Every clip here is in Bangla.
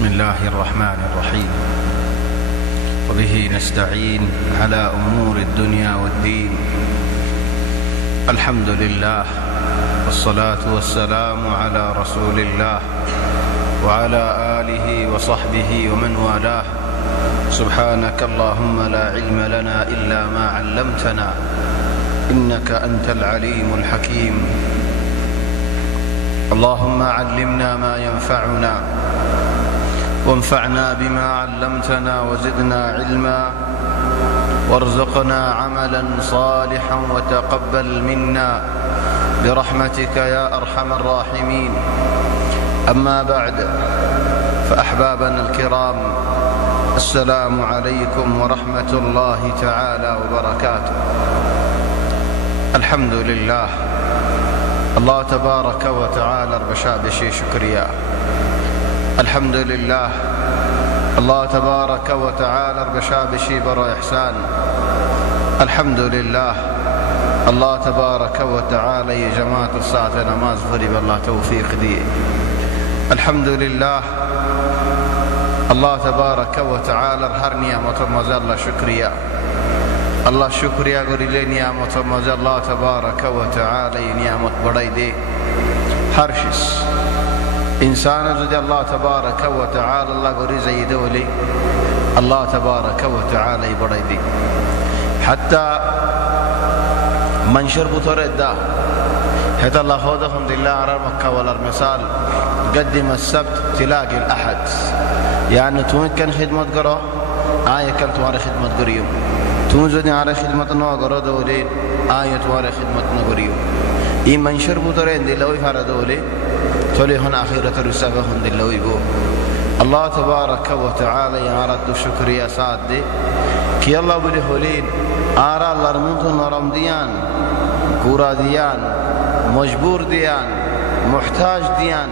بسم الله الرحمن الرحيم. وبه نستعين على أمور الدنيا والدين. الحمد لله والصلاة والسلام على رسول الله وعلى آله وصحبه ومن والاه. سبحانك اللهم لا علم لنا إلا ما علمتنا إنك أنت العليم الحكيم. اللهم علمنا ما ينفعنا وانفعنا بما علمتنا وزدنا علما وارزقنا عملا صالحا وتقبل منا برحمتك يا أرحم الراحمين. أما بعد، فأحبابنا الكرام، السلام عليكم ورحمة الله تعالى وبركاته. الحمد لله، الله تبارك وتعالى بشابشي شكريا. الحمد لله، الله تبارك وتعالى بشابشي برا إحسان. الحمد لله، الله تبارك وتعالى يا جماعة الصلاة نماز فريب الله توفيق دي. الحمد لله، الله تبارك وتعالى هر نعمة مزال شكريا. الله شكريا قولي لي نعمة مزال الله تبارك وتعالى نعمة بڑائی دي. هرشس إنسان رضي الله تبارك وتعالى الله قولي زيده ولي الله تبارك وتعالى بڑائی دي. حتى منشر بطرد دا حتى الله خودهم دلله على مكة ولا المثال قدم السبت تلاقي الأحد، يعني تمكن خدمة قرأ آية كان تواري خدمة قريم، تونزني على خدمة نوع قرأ دولين آية تواري خدمة قريم. إيه منشر بطرين دلوي فردولي تولي هنا أخيرة رسابهم دلوي بو. الله تبارك وتعالى يارد شكر يا سعد دي كي الله بلي هولين آرى الله رمونتو نرم ديان قورا ديان مجبور ديان محتاج ديان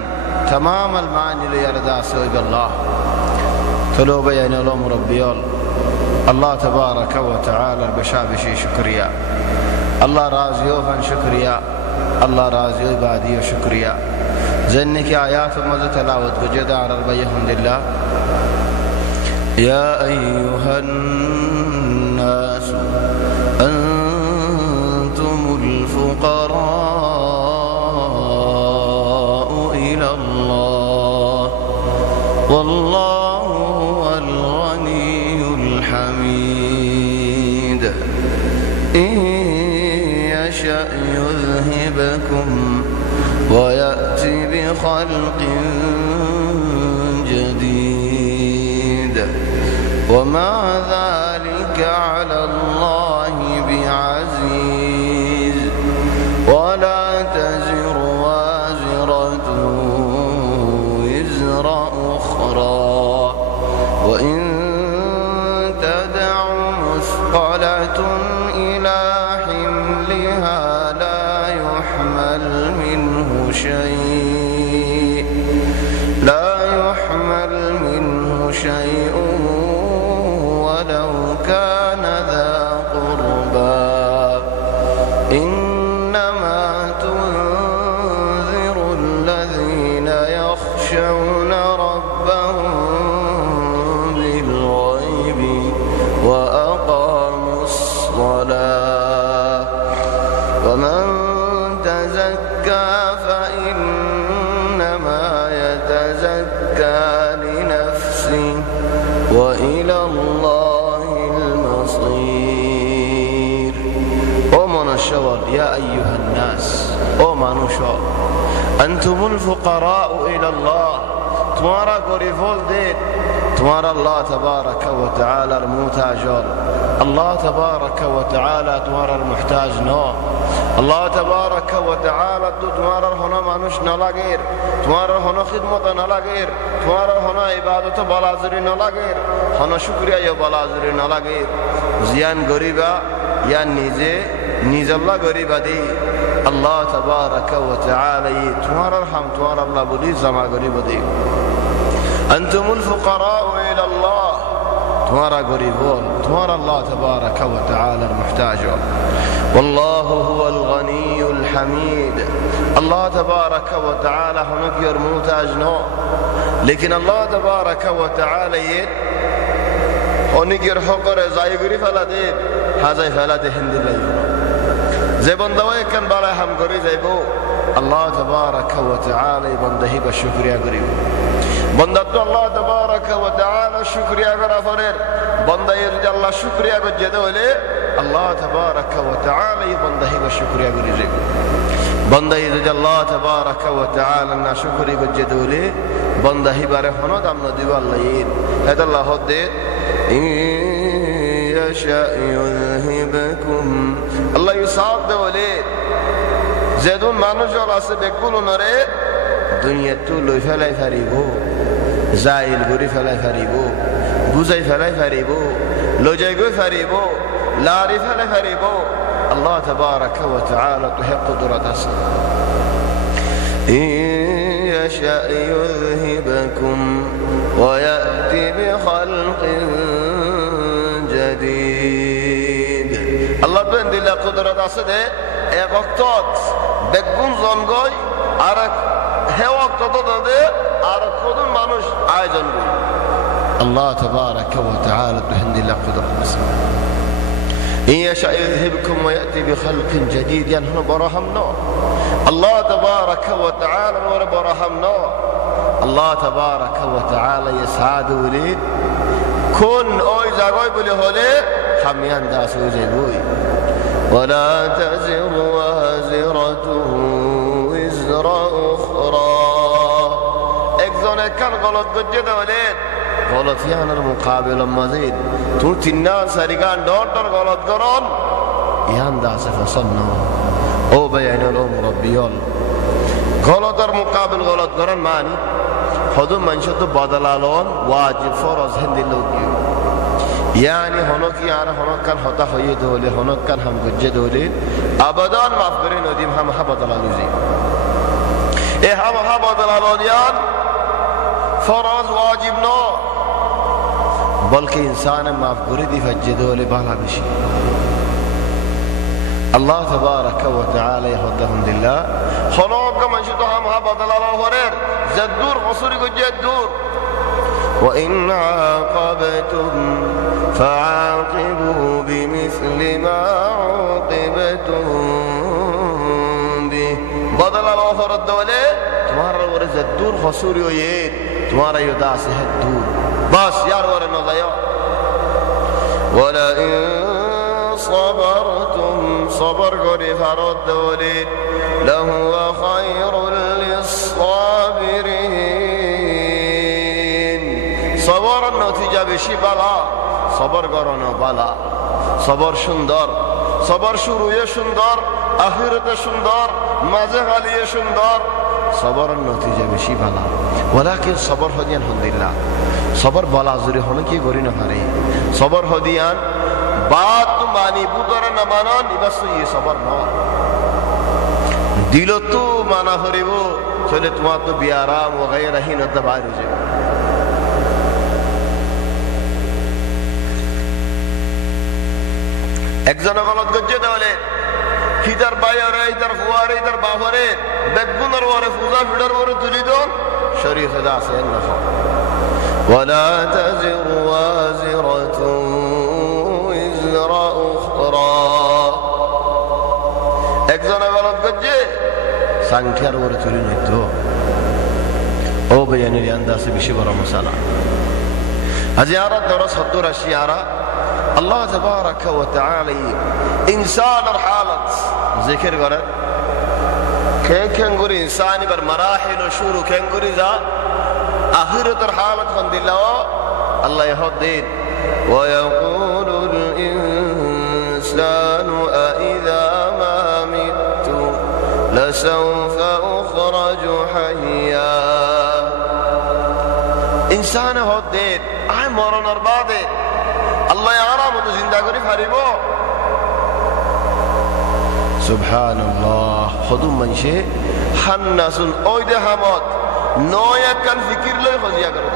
تمام المعاني ليردا سوي بالله تلو بيان الله مربيال. الله تبارك وتعالى بشابشي شكريا. الله راضي وفن شكريا. الله راضي وبعدي شكريا. زنك آيات مزة تلاوت بجد على البيهم لله. يا أيها الناس أنتم الفقراء إلى الله والله هو الغني الحميد. إن يشأ يذهبكم ويأتي بخلق جديد وما ذلك على الله بعزيز. ولا تزر وازرة وزر أخرى وإن تدع مثقلة إلى حملها لا يحمل منه شيء ولو كان ذا قربى. إنما تنذر الذين يخشون ربهم بالغيب وأقاموا الصلاة. ومن تزكى فإنما يتزكى لنفسه وإلى الله المصير. ومن الشور يا أيها الناس ومن الشور أنتم الفقراء إلى الله. تمہارا گریفول دید تمہارا الله تبارك وتعالى المحتاج. الله تبارك وتعالى تمہارا المحتاج نو. الله تبارك وتعالى تمہارا ہونا مانوش نہ لگیر، تمہارا ہونا خدمت نہ لگیر، تمہارا ہونا عبادت بلازری نہ لگیر، ہونا شکریہ یا بلازری نہ لگیر. زیان غریبا یا نیز اللہ غریبا دی. الله تبارك وتعالى تمہارا رحم تمہارا اللہ بلی زما غریبا دی. أنتم الفقراء إلى الله. تمہارا غریبون تمہارا الله تبارك وتعالى المحتاج. والله هو الغني الحميد. حميد الله تبارك وتعالى هناك يرموت أجنو لكن الله تبارك وتعالى هناك يرحقر زايقري فلا ديد هذا فلا دهند الله زبان دوائي كان بالا هم قري زيبو الله تبارك وتعالى بنده بشكريا قريب بندت الله تبارك وتعالى شكريا قرا فرير بنده يرجع الله شكريا قد جدولي الله تبارك وتعالى بنده بشكريا قريب بنده يرجع الله تبارك وتعالى نا شكري قد جدولي بنده باره هنا دام نديو الله يين هذا الله هدي إن يشاء يذهبكم الله يصاب دولي زيدون মানুষ আছে বেকুল নরে দুনিয়া তো লই ফেলাই ফারিব জাইল গরি ফেলাই ফারিব বুঝাই ফেলাই ফারিব লজাই গই ফারিব লারি ফেলাই ফারিব আল্লাহ তাবারাকা ওয়া তাআলা তুহিক কুদরাতাস إن يشاء يذهبكم ويأتي بخلق جديد الله بندل قدرতাস দে এক ওয়াক্ত বেগুন জনগই আর হে ওয়াক্ত দে আর কোন মানুষ আয়োজন করে আল্লাহ তাবারাকা ওয়া তাআলা বিহিমদিল্লাহ কুদরাতাস إن يشاء يذهبكم ويأتي بخلق جديد ينهن برهمنا الله تبارك وتعالى برهمنا الله تبارك وتعالى يسعد وليد كن أوي زاغوي بلي هولي حميان داسو زيبوي ولا تزر وازرة وزر أخرى اكزون كان غلط بجد وليد غلط يعني المقابل مزيد توت الناس سرقان دور غلط قران يان داس فصلنا او بيان لهم ربيول غلط المقابل غلط قران معني خدو منشط بدلالون واجب فرض هند اللوكي يعني هناك يعني هناك كان خطا خيه دولي هناك كان هم جد دولي ابدا ما فكرين وديم هم بدلالو زي ايه هم بدلالون يان فرض واجب نو بلکہ انسان معاف کری دی فجدول بالا بشی الله تبارك وتعالى يهدهم لله خلوق من شتهم بدل الله ورير زدور قصوري جدور وإن عاقبتم فعاقبوا بمثل ما عوقبتم به بدل الله فرد ولي تمہارا ورد زدور قصوري ويد تمہارا يداس ہے دور بس يار ورنا ضياء ولئن صبرتم صبر قولي فرد وليد لهو خير للصابرين صبر النتيجة بشي بلا صبر قرنا بلا صبر شندار صبر شروع شندار آخرت شندار مازه علي شندار صبر النتيجة بشي بلا ولكن صبر هديان الحمد لله صبر بالا زوري ہونے کی گوری نہ پارے صبر ہدیان بات تو مانی بودر نہ مانان بس یہ صبر نہ دل تو مانا ہریبو چلے تما تو بیارام وغیرہ ہی نہ دبار ہو جائے ایک جنا غلط گجے دولے ادھر بایرے ادھر فوارے ادھر باورے دگنر ورے فوزا فڈر ورے تلیدون شریعت ادا سے نفع ولا تزر وازرة وزر أخرى اكزانا غلط بجي سانكيار ورتولي نيتو او بياني لأندا سبشي برا مسالا هزيارة درس حدور الشيارة الله تبارك وتعالى إنسان الحالة ذكر قرأ كان قرأ إنساني بر مراحل وشورو كان قرأ ذا آخرة الحالة خند الله الله يهدين ويقول الإنسان أإذا ما مت لسوف أخرج حيا إنسان هدين آي مورن أربادي الله يعرام تو زندہ کری فریبو سبحان الله خدوم منشي حناسون اويد حماد نويا كان فكر لي خزيا کرو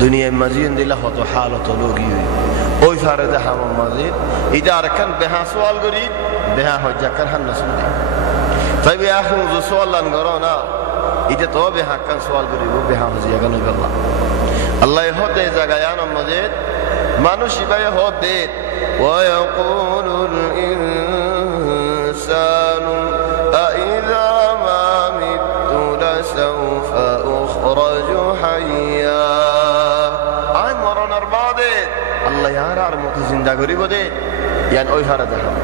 دنیا مزین دل خطو حالت لوگی ওই সারে দেখাম মসজিদ এটা আর একখান বেহা সোয়াল করি বেহা হজ্জাকার হান না শুনি তাই বেহা খুঁজো সোয়াল লান করো না এটা তো বেহা কান সোয়াল করিব বেহা হজিয়া গান গল্লা আল্লাহ হদে জায়গায় আন মসজিদ মানুষ ইবাই হদে ويقول الإنسان أإذا ما مت لسوف أخرج حيا আয় মরণের বাদে আল্লাহ ইয়ার মতো জিন্দা করিব দে ইয়ান ওই হারা দেখাম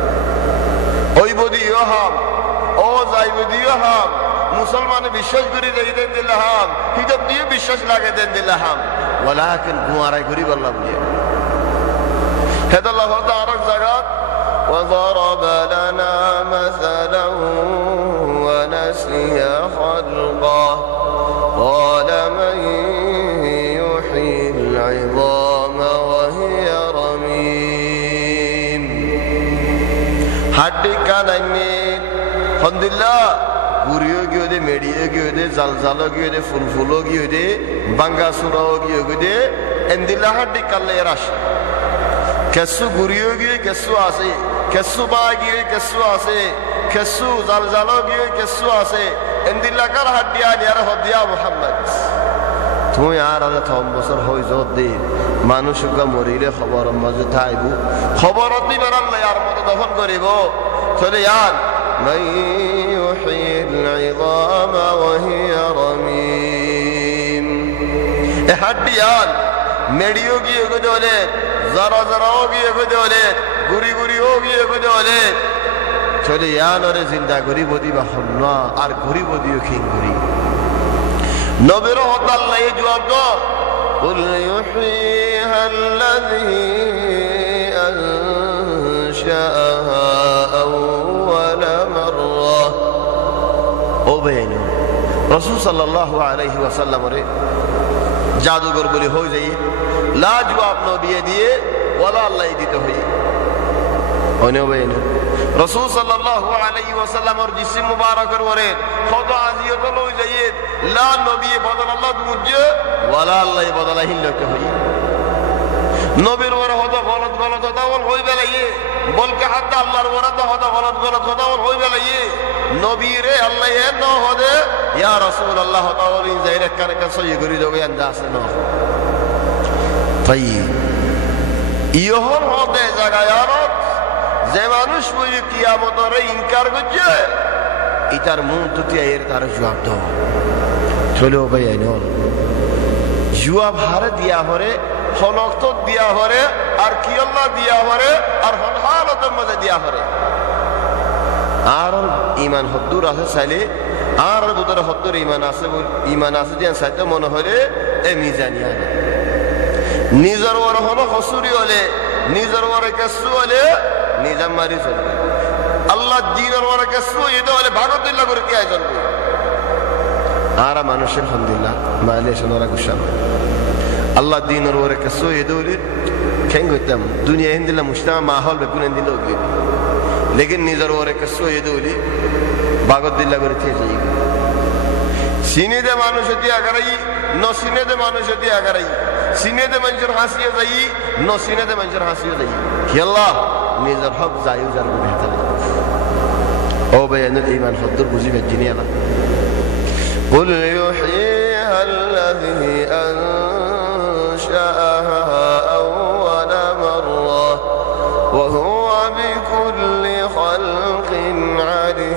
ওই বদিও হাম ও যাই বদিও হাম মুসলমানে বিশ্বাস করি দেই দেন দিলাম হিজাব দিয়ে বিশ্বাস লাগে দেন দিলাম ওয়ালাকিন গুয়ারাই করিব আল্লাহ বলিয়া هذا الله تعالى زغات وضرب لنا مثلا ونسي خلقه قال من يحيي العظام وهي رميم হাড্ডি কানাইনি আলহামদুলিল্লাহ গুরিও গিয়ে দে মেডিও গিয়ে দে জালজালো গিয়ে দে ফুলফুলো গিয়ে দে বাঙ্গা সুরাও গিয়ে দে এন্দিল্লা হাড্ডি কালে রাশ কেসু গুরিও গিয়ে কেসু আছে কেসু বা গিয়ে কেসু আছে কেসু জালজালো গিয়ে কেসু আছে এন্দিল্লাকার হাড্ডিয়া নিয়ার হদিয়া মুহাম্মদ তুই আর আজ থম বছর হই যত দে মানুষকে মরিলে খবর মাঝে থাইবু খবর দিবেন আল্লাহ আর মত দফন করিব চলে ইয়ার من يحيي العظام وهي رميم হাড্ডিয়ান মেডিও গিয়ে গদলে जरा जरा होगी एक जोले गुरी गुरी होगी एक जोले चले यान और जिंदा गुरी बोदी बखन्ना और गुरी बोदी खिंग गुरी नबीरो होता अल्लाह ये जवाब दो कुल युहयीहा अल्लज़ी अंशअहा अव्वल मर्रा ओ बहनों रसूल सल्लल्लाहु अलैहि वसल्लम रे जादूगर बोले हो जाइए लाजवाब नबी दिए वाला अल्लाह दिते हुई होने बहन रसूल सल्लल्लाहु अलैहि वसल्लम और जिस्म मुबारक वरे खुदा अजियत लो जाइए ला नबी बदल अल्लाह मुझे वाला अल्लाह बदल ही लगे हुई नबीर वर होता गलत गलत होता और होई बेलाये बल्कि हत्ता अल्लाहर वर होता गलत गलत होता और होई बेलाये नबी रे अल्लाह ये न हो दे या रसूल अल्लाह होता और इन जाहिर करके सही करी दोगे अंदाज न हो তাই ইহর হতে জাগায়ারত যে মানুষ বই কিয়ামতের ইনকার করছে এটার মুখ দুটি এর তার জবাব দাও চলো ভাই আইনল জবাব হারে দিয়া হরে হনক্ত দিয়া হরে আর কি আল্লাহ দিয়া হরে আর হালতের মধ্যে দিয়া হরে আর ঈমান হদ্দুর আছে চাইলে আর ভিতরে হদ্দুর ঈমান আছে যে সাইতে মনে হলে এ মিজানিয়া নিজের ওর হলো হসুরি হলে নিজের ওরে কেসু হলে নিজাম মারি চলবে আল্লাহ দিনের ওরে কেসু এটা হলে ভাগতুল্লাহ করে কে চলবে আর মানুষের আলহামদুলিল্লাহ মাইলে সোনারা গুসাম আল্লাহ দিনের ওরে কেসু এটা হলে খেং হইতাম দুনিয়া হিন্দিল্লা মুস্তামা মাহল বেকুন হিন্দিল্লা উঠবে লেকিন নিজের ওরে কেসু এটা হলে ভাগতুল্লাহ করে কে যাই সিনেদে মানুষ হতে আগারাই নসিনেদে মানুষ হতে আগারাই सीने दे मंजर हासिया जाई नो सीने दे मंजर हासिया जाई कि अल्लाह निजर हब जायु जर बेहतर ओ बयान ईमान फद्दुर बुझी में जिनियाला कुल युहयीहा अल्लज़ी अंशअहा अव्वल मर्रा व हुवा बिकुल्ली खल्क़िन अलीम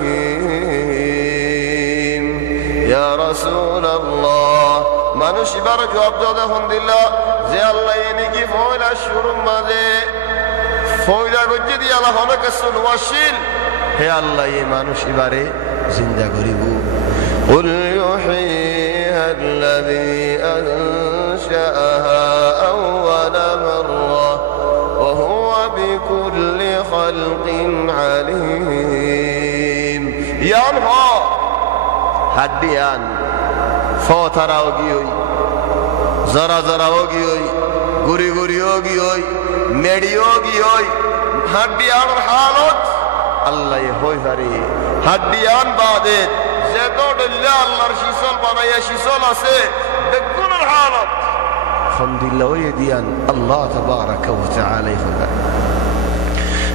या रसूल अल्लाह মানুষ এবার জবাব দাও দেখুন দিল যে আল্লাহ এনে কি ফয়লা শুরু মাঝে ফয়লা গজ্জে দিয়ে আল্লাহ হলো কাসুল ওয়াসিল হে আল্লাহ এই মানুষ এবারে জিন্দা করিব কুল ইউহয়ীহা আল্লাযী আনশাআহা আউওয়াল মাররা ওয়া হুয়া বিকুল্লি খালকিন আলীম ইয়ান হো হাড্ডিয়ান ফতারা होगी होई जरा जरा होगी होई गुरी गुरी होगी होई मेडी होगी होई हड्डियान हालत अल्लाह होई जारे हड्डियान बादे যেতো দল্লা আল্লাহর শিসল বানাইয়া শিসল আছে বেগুনের হালত خند الله يديان الله تبارك وتعالى فدا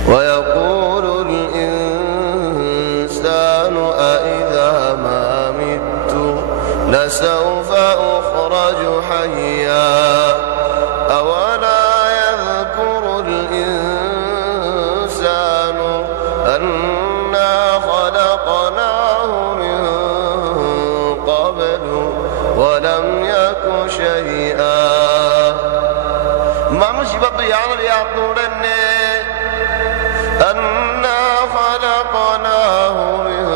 ويقول الإنسان أإذا ما مت لسوف أخرج حيا أولا يذكر الإنسان أنا خلقناه من قبل ولم يك شيئا মানুষ ইবাদত ইয়ার ইয়াদ নুরনে أنا خلقناه من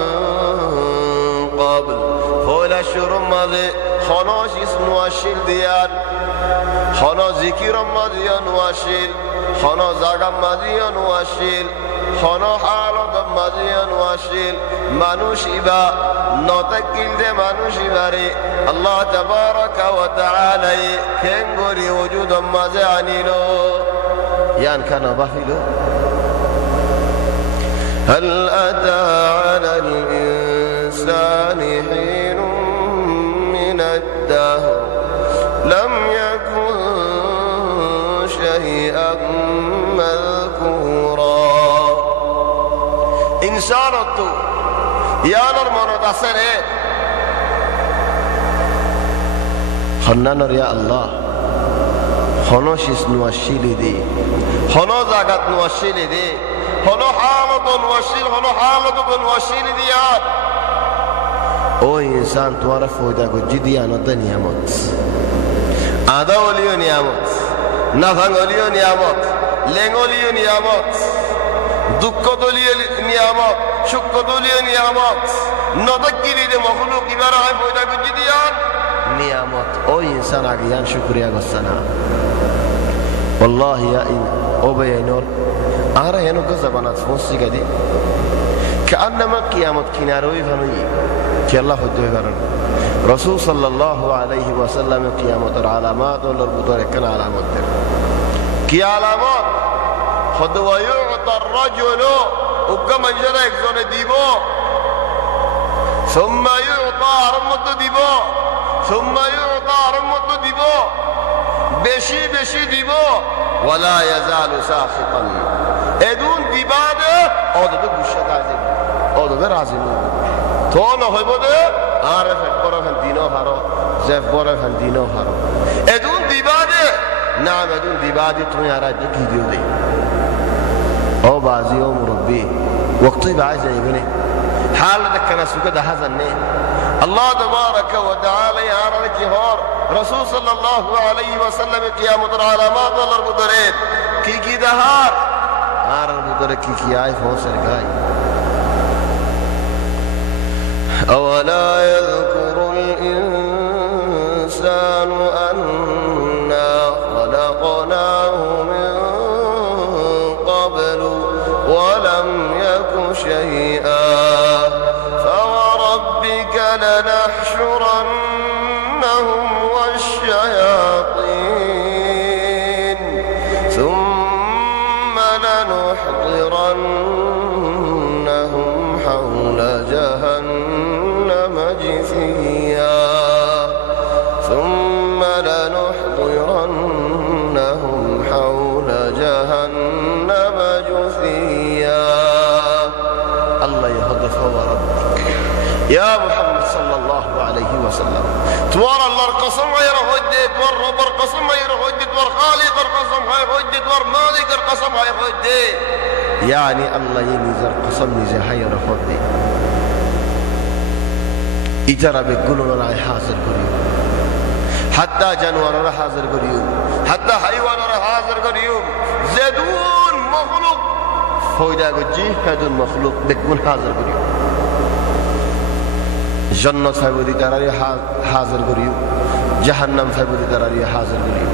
قبل فولا شرمه خلاص اسمه واشيل ديان خلاص ذكر مديان واشيل خلاص زاغم مديان واشيل خلاص حالات مديان واشيل মানুষ ইবা নতাকিল দে মানুষ ইবারে আল্লাহ তাবারাকা ওয়া তাআলা কেঙ্গরি ওজুদ মাঝে আনিলো ইয়ান কানা বাহিলো هل أتى على الإنسان حين من الدهر لم يكن شيئا مذكورا إنسان تو يا نرمانو تسره خنان يا الله خنوش نواشيلي دي خنو زاغت نواشيلي دي هلو حالة وشيل هلو حالة وشيل ديات او انسان توارف ويدا کو جديانو دنيامت ادا وليو نيامت نافان وليو نيامت لين وليو نيامت দুঃখ দলিও নিয়ামত সুখ দলিও নিয়ামত নদকিরি দে মখলুক ইবারা হয় পয়দা کو جديان নিয়ামত او انسان আগিয়ান শুকরিয়া গছনা والله يا ان او بينور أرى هنا كذبانات فوسي كذي كأنما قيامت كناروي فمي كي الله خدوه فرن رسول صلى الله عليه وسلم قيامت العلامات والربطور كان علامات در كي علامات خدوه يعطى الرجل وكما جرى يكزون ديبو ثم يعطى رمت ديبو ثم يعطى رمت ديبو بشي بشي ديبو ولا يزال ساخطا ادون دیباده آدو گوشه دازی آدو برازی نو تو نخوی بوده عارف برای هم دینا هرا زف برای هم دینا هرا ادون دیباده نعم ادون دیباده تو یارا دیگی دیو دی او بازی او مربی وقتی بعضی ایگنی حال دکنا سوکه ده هزن نه الله تبارك وتعالى يارا لکی هار رسول صلى الله عليه وسلم قیامت العلامات والر بدرید کی دهار آرن بدر کی آئی فوسر گائی أولا يذكر الإنسان أنا خلقناه من قبل ولم يك شيئا فوربك لنحشرنهم والشياطين ثم لنحضرنهم حول جهنم جثيا ثم لنحضرنهم حول جهنم جثيا الله يهدف وربك يا محمد صلى الله عليه وسلم توار الله القسم غير هدد ور رب القسم غير هدد ور خالق القسم غير هدد ور مالك القسم غير هدد يعني الله ينزل قسم نزل غير هدد إجرى بيقولون راي حاضر قريب حتى جانور راي حاضر قريب حتى حيوان راي حاضر قريب زدون مخلوق فويدا قجي هدون مخلوق بيكون حاضر قريب جنة فبودي تراري حاضر قريب جهنم فبودي تراري حاضر قريب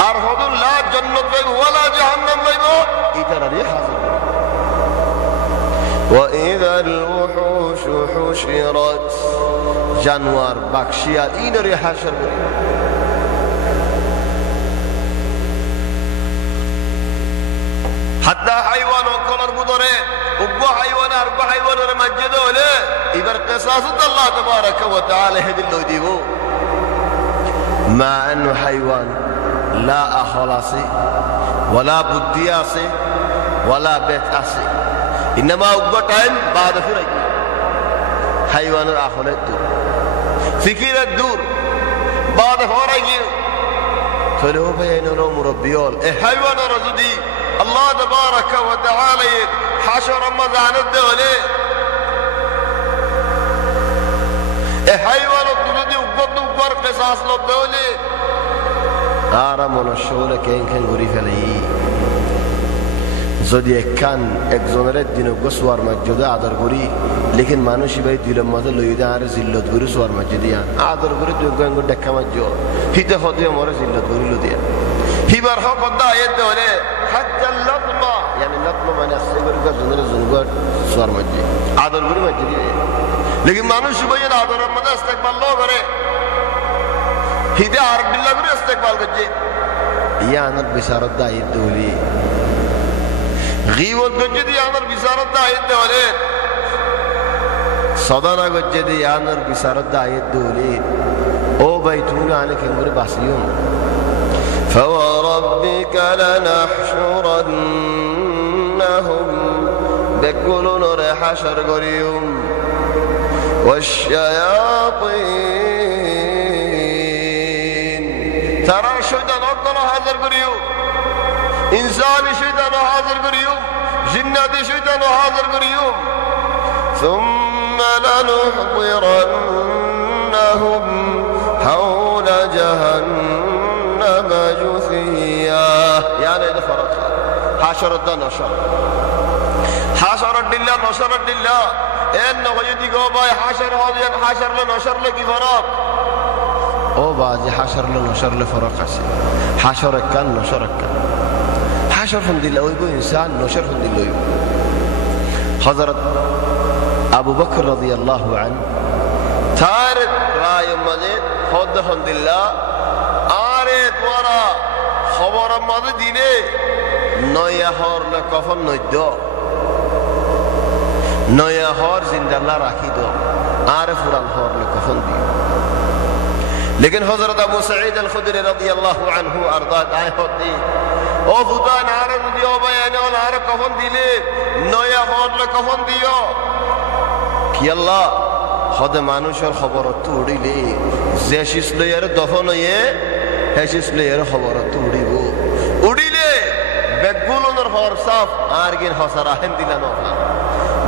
أرهدون لا جنة ولا جهنم فبو إتراري حاضر قريب وإذا الوحوش حشرت جانور بخشيات إنري حشر قريب حتى حيوان وكلر بدره وبو حيوان أربع حيوان ورمجده له إبر قصاص الله تبارك وتعالى هدي الله ديبو مع أنه حيوان লা আহল আছে ওয়ালা বুদ্ধি আছে ওয়ালা বেত আছে ইনমা উগ্র টাইম বাদ ফুরাই হাইওয়ানের আহলের দূর ফিকিরের দূর বাদ ফুরাই গিয়ে চলে ও ভাই এনো মুরব্বিয়ল এ হাইওয়ানের যদি আল্লাহ তাবারাকা ওয়া তাআলা হাশর রমাদানের দেওয়ালে এ হাইওয়ানের যদি উগ্র কিসাস লব দেওয়ালে আর মনুষ্যগুলো কেন ঘুরি ফেলে যদি একজনের দিন সোয়ার মসজিদে আদর করি লেকিন মানুষ ভাই দিলের মধ্যে লই দেয় আর জিল্লত করি সোয়ার মসজিদ দিয়া আদর করে দুই দেখা মাঝ হিতে হতে মরে জিল্লত করিল দিয়া হিবার হক আয়াত দেওয়ালে হাজ্জাল লাতমা মানে লাতমা মানে আসছে করে জনের জনগর সোয়ার মসজিদ আদর করি মসজিদ লেকিন মানুষ ভাই আদরের মধ্যে ইস্তেকবাল লো করে হিদে আর বিল্লাহ করে ইস্তেকবাল করছে ইয়ানার বিশারত দায়িত দেওয়ালি গীবত করছে দিয়ে ইয়ানার বিশারত দায়িত দেওয়ালে সদানা করছে দিয়ে ইয়ানার বিশারত দায়িত দেওয়ালি ও ভাই তুমি আনে কেন করে বাসিও فوربك لنحشرنهم بكلون حشر قريم والشياطين ترى الشيطان أطلع حاضر قريم إنسان الشيطان حاضر قريم جنات الشيطان حاضر قريم ثم لنحضرنهم حول جهنم جثيا يعني هذا فرق حشر الدين نشر حشر الدين نشر الدين إنه يدي قوباي حشر هذا حشر لنشر لك فرق أو بعض حشر لنشر لفرق أسي حشر كان نشر كان حشر فند الله ويبو إنسان نشر فند الله ويبو حضرت أبو بكر رضي الله عنه تارد رأي مدد خد فند الله آرد ورا خبر مدد دينه نويا هور لكفن نجدو نويا هور زند الله راكيدو عارف ورا الهور لكفن ديو लेकिन हजरत अबू सईद अल-खुदरी रज़ियल्लाहु अन्हु अरदात आए होती ओ खुदा नारद दियो बयाने और नार कफन दिले नया हौल कफन दियो कि अल्लाह खुद मानुषर खबर तो उड़िले जैसिस लेयर दफन ये हैसिस लेयर खबर तो उड़िबो उड़िले बेगुनर हर साफ आरगिन हसराहन दिला नोफान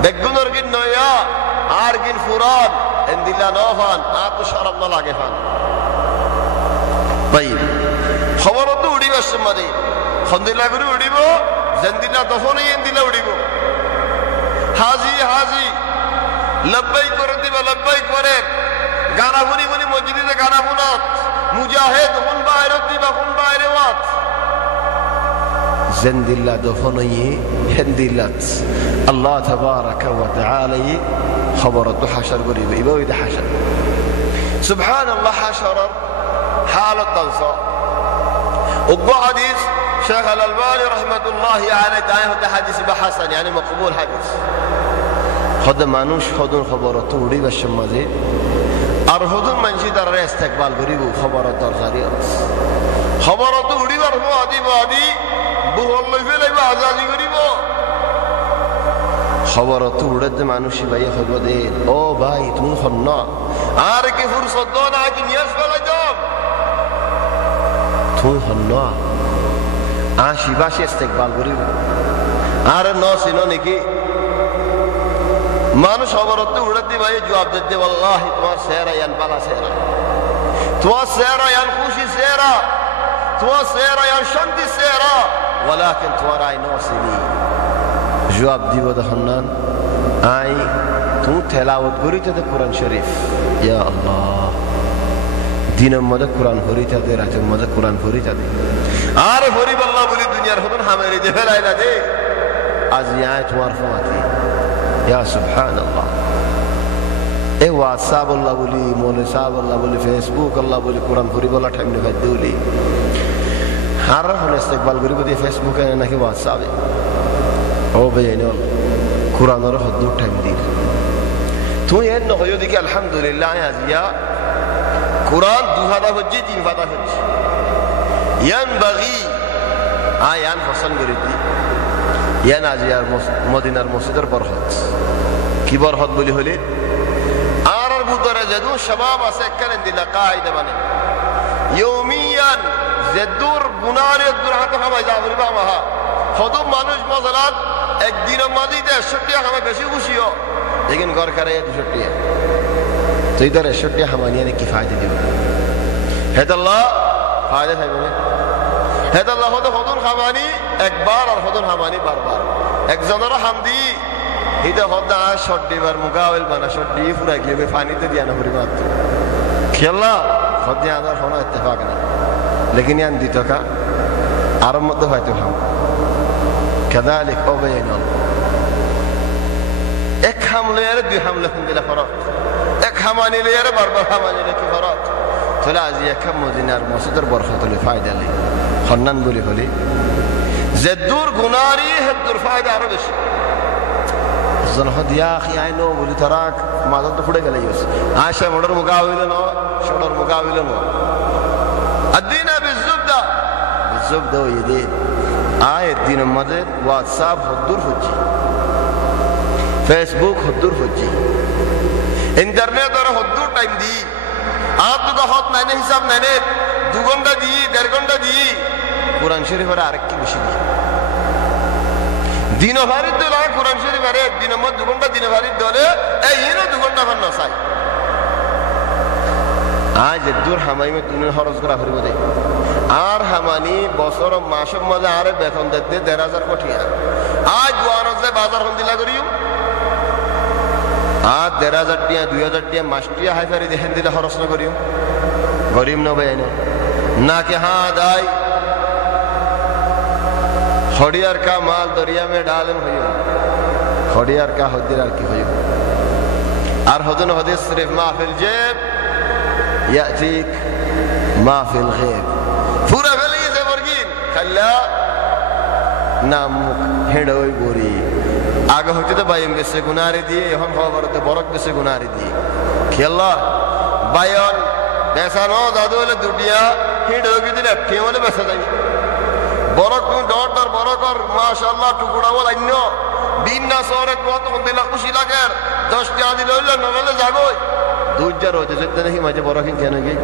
बेगुनर गिन नया आरगिन फुरान इन दिला नोफान आप तो शर्म न लागे फान طيب خبرت উড়িব সমদে খন্দিলা করে উড়িব জন্দিলা দফনে ইন্দিলা উড়িব হাজি হাজি লব্বাই করে দিবা লব্বাই করে গানা বুনি বুনি মসজিদে গানা বুনাত মুজাহিদ কোন বাইরে দিবা কোন বাইরে ওয়াত জন্দিলা দফনে ইন্দিলাত আল্লাহ তাবারাকা ওয়া তাআলা খবরত হাশর করিব ইবাইদ হাশর সুবহানাল্লাহ হাশর حالة تنصى وقبع حديث شيخ الألباني رحمة الله عليه هذا حديث بحسن يعني مقبول حديث خد مانوش خدون خبرات توري بالشمازي أرهدون من شيء در استقبال قريبو خبرات در غريات خبرات توري برفو عدي بعدي بو الله في لي بعزازي قريبو خبرات تورد مانوشي باي خبرين او باي تون خنا عارك فرصة دون عاكين يسفل جام تون خنا عاشي باشي استقبال قريبو আর নসিননে কি মানুষ খবরতে উড়তে ভাই জবাব দিতে والله তোমার সেরা ইয়ান বালা সেরা তোমার সেরা ইয়ান খুশি সেরা তোমার সেরা ইয়ান শান্তি সেরা ولكن তোমার আই নসিনি জবাব দিব দহনান আই তুমি তেলাওয়াত করিতে কোরআন শরীফ ইয়া আল্লাহ দিনের মধ্যে কোরআন পড়িতে দে রাতের মধ্যে কোরআন পড়িতে দে আর পড়ি আল্লাহ বলি দুনিয়ার হুকুম হামেরে দে ফেলাই না দে আজ আয়াত মারফুয়াতি ইয়া সুবহানাল্লাহ এ হোয়াটসঅ্যাপ আল্লাহ বলি মৌলভী সাহেব আল্লাহ বলি ফেসবুক আল্লাহ বলি কোরআন পড়ি বলা টাইম নে ভাই দেউলি আর হন ইস্তেকবাল করি বলি ফেসবুকে নাকি হোয়াটসঅ্যাপে ও ভাই এনো কোরআনের হদ্দু টাইম দি তুই এর নয় দিকে আলহামদুলিল্লাহ আজিয়া কোরআন 2000 হচ্ছে 3 ফাতা হচ্ছে ইয়ানবাগি আয়ান পছন্দ করে দি ইয়ান আজিয়ার মদিনার মসজিদের বরকত কি বরকত বলি হলে আর বুতরে যদু শাবাব আছে কেন দিলা কায়দা মানে ইয়ৌমিয়ান যদুর গুনারে দুরহাত খাওয়া যাবে বাবা কত মানুষ মজলাত একদিনের মাঝিতে 61 টাকা বেশি খুশিও लेकिन गौर करे 200 टाका तो इधर 61 टाका हमानिया ने की फायदे दियो है तो अल्लाह फायदे है बोले है तो अल्लाह तो खुदुन हमानी एक बार और खुदुन हमानी बार-बार एक जनरा हमदी इधर खुदा शॉट बार मुकाबल बना शॉट दी पूरा किए में पानी तो दिया ना पूरी बात खेला खुद यहाँ अंदर होना इत्तेफाक नहीं लेकिन यहाँ दी तो का आराम मत हो तो हम كذلك أبين एक हमले यार दो हमले खुंदिला फरक एक हमानी ले यार बार-बार हमानी ले की फरक तो लाज़िया कम मदिनार मसदर बरखत ले फायदा ले खन्नन बोली बोली ज़द्दूर गुनारी है दूर फायदा आरोग्य ज़नहद या अखी आइनो बोली तराक मादा तो फुड़े गले यूस आशा मर्डर मुकाबिलन हो शोडर मुकाबिलन हो अद्दीना बिज़ुब्दा ये दे आए दिन मदद व्हाट्सएप हद्दूर फुजी फेसबुक हद्दूर फुजी इंटरनेट और हद्दूर टाइम दी आप तो का हद नहीं हिसाब नहीं 2 घंटा दी 1.5 घंटा दी कुरान शरीफ और आरक की विषय दिन भारी तो लाए कुरान शरीफ अरे दिन मत 2 घंटा दिन भारी दोले ए ये ना 2 घंटा करना साई आज दूर हमारे में तूने हरस करा फिर बोले আর হামানি বছর মাসের মধ্যে আরে বেতন দিতে 1,500 কোটি আজ ওয়ানজে বাজার হন্দিলা করিও আর 1,500 টিয়া 2,000 টিয়া মাস্টিয়া হাজারি দেখেন দিলে খরচ না করিও গরিব না ভাই না कि हाँ दाई खड़ियार का माल दरिया में डालन भइयो खड़ियार का हदिर की भइयो और हदन हदीस सिर्फ माफिल जेब यातीक माफिल गैब पूरा फैली से वर्गीन खल्ला नाम हेडोई बोरी आगे होती तो भाई में से गुनारे दिए हम खबर तो बरक में से गुनारे दिए खेला बायन ऐसा ना दादू वाले दुनिया हेडोगी दिन अट्ठे वाले पैसा देंगे बरक में डॉक्टर बरक और माशाल्लाह टुकड़ा वाला इन्नो दिन ना सोरे बहुत होते ना कुछ इलाके 10 दिन लोग नवले जागो दूसरा रोज जितने नहीं मजे बरक ही कहने की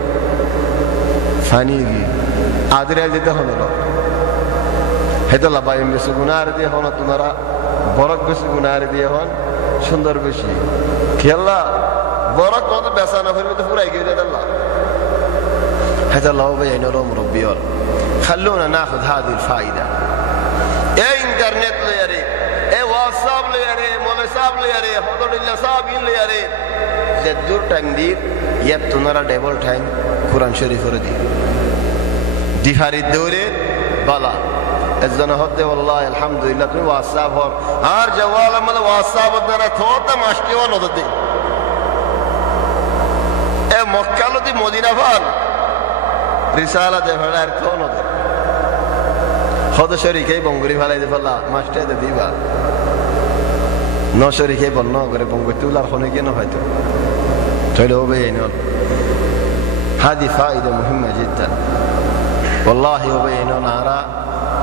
फानी की आदरे देते हो ना है तो लबाई में से गुनारे दिए हो ना तुम्हारा बरक में से गुनारे दिए हो सुंदर बेशी खेला बरक बहुत पैसा ना फिर तो पूरा ही गिर जाता है तो लाओ भाई इन्होंने मुरब्बियों خلونا ناخذ هذه الفائدة ايه انترنت لي ياري ايه واتساب لي ياري مولساب لي ياري حضور الله صابين لي ياري زدور تايم دي يب تنرى ديبل تايم قرآن شريف ردي دي فارد دولي بالا الزنا هده والله الحمد لله تنو واتساب هور هار جوالا مالا واتساب ادنا توتا ماشتيوان هده دي ايه مكالو دي مدينة فان رسالة دي فلار تون هده خود شریکه بانگوری فلای دفلا ماشته دیوا نه شریکه بانو گره بانگوری تولار خونه کی نه فایتو تلو بینون هذه فائدة مهمة جدا والله وبينون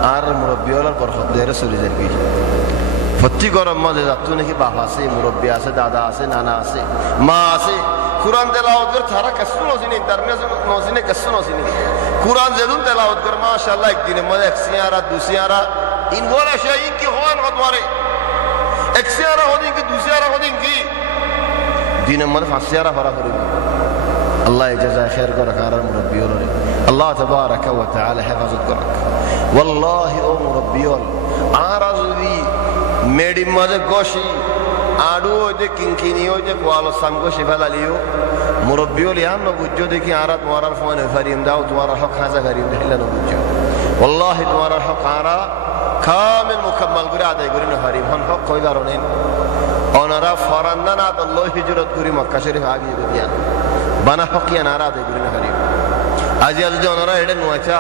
آر مربيولا برخد دير سوري زنبي فتي قرم ما لذاتونه کی بافاسي مربي آسه دادا آسه نانا آسه ما آسه قرآن تلاوت کر تھارا کسو نوزینی انٹرنیٹ نوزینی کسو نوزینی قرآن زدون تلاوت کر ماشاءاللہ ایک دن مدد ایک سیارہ دو سیارہ ان بولا شاید ان کی خوان خطوارے ایک سیارہ ہو دیں کی دو سیارہ ہو دیں کی دن مدد فاس سیارہ فرا کرو اللہ جزا خیر کو رکھا رہا مربیول اللہ تبارک و تعالی حفظت کرک واللہ او مربیول آرازو دی میڈی مدد گوشی आडू जे किंकिनी हो जे क्वालो संगो शिफाला लियो मुरब्बियो लियाम न बुज्जो देखी आरा तुम्हारा फोन है फरीम दाओ तुम्हारा हक खासा करीम दे हिला न बुज्जो वल्लाहि तुम्हारा हक आरा कामिल मुकम्मल गुरी आदे गुरी न फरीम हम हक कोई दारो नहीं ओनरा फरंदा ना तो लो हिजरत गुरी मक्का शरीफ आगे गुरिया बना हक या नारा दे गुरी न फरीम आज आज जो ओनरा हेडे नुआचा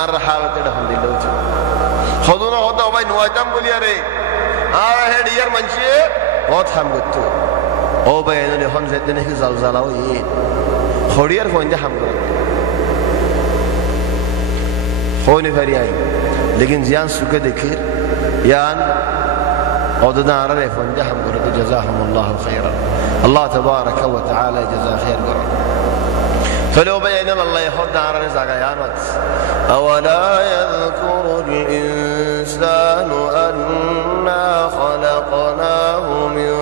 आर हालत हेडे हम दिलो च खुदना होता भाई नुआचम बोलिया रे आरा है डियर मंचिए बहुत हम गुत्तू ओ बहनों ने हम ज़िद्द नहीं ज़लज़ला हो ये खोड़ियर को इंजा हम करें خوين فرياي لكن زيان سكة ذكر يان أودنا عرري فنجحهم قرد جزاهم الله خيرا الله تبارك وتعالى جزاه خير قرد فلو بينا الله يخد عرري زاقيانات أولا يذكر الإنسان أنا خلقناه من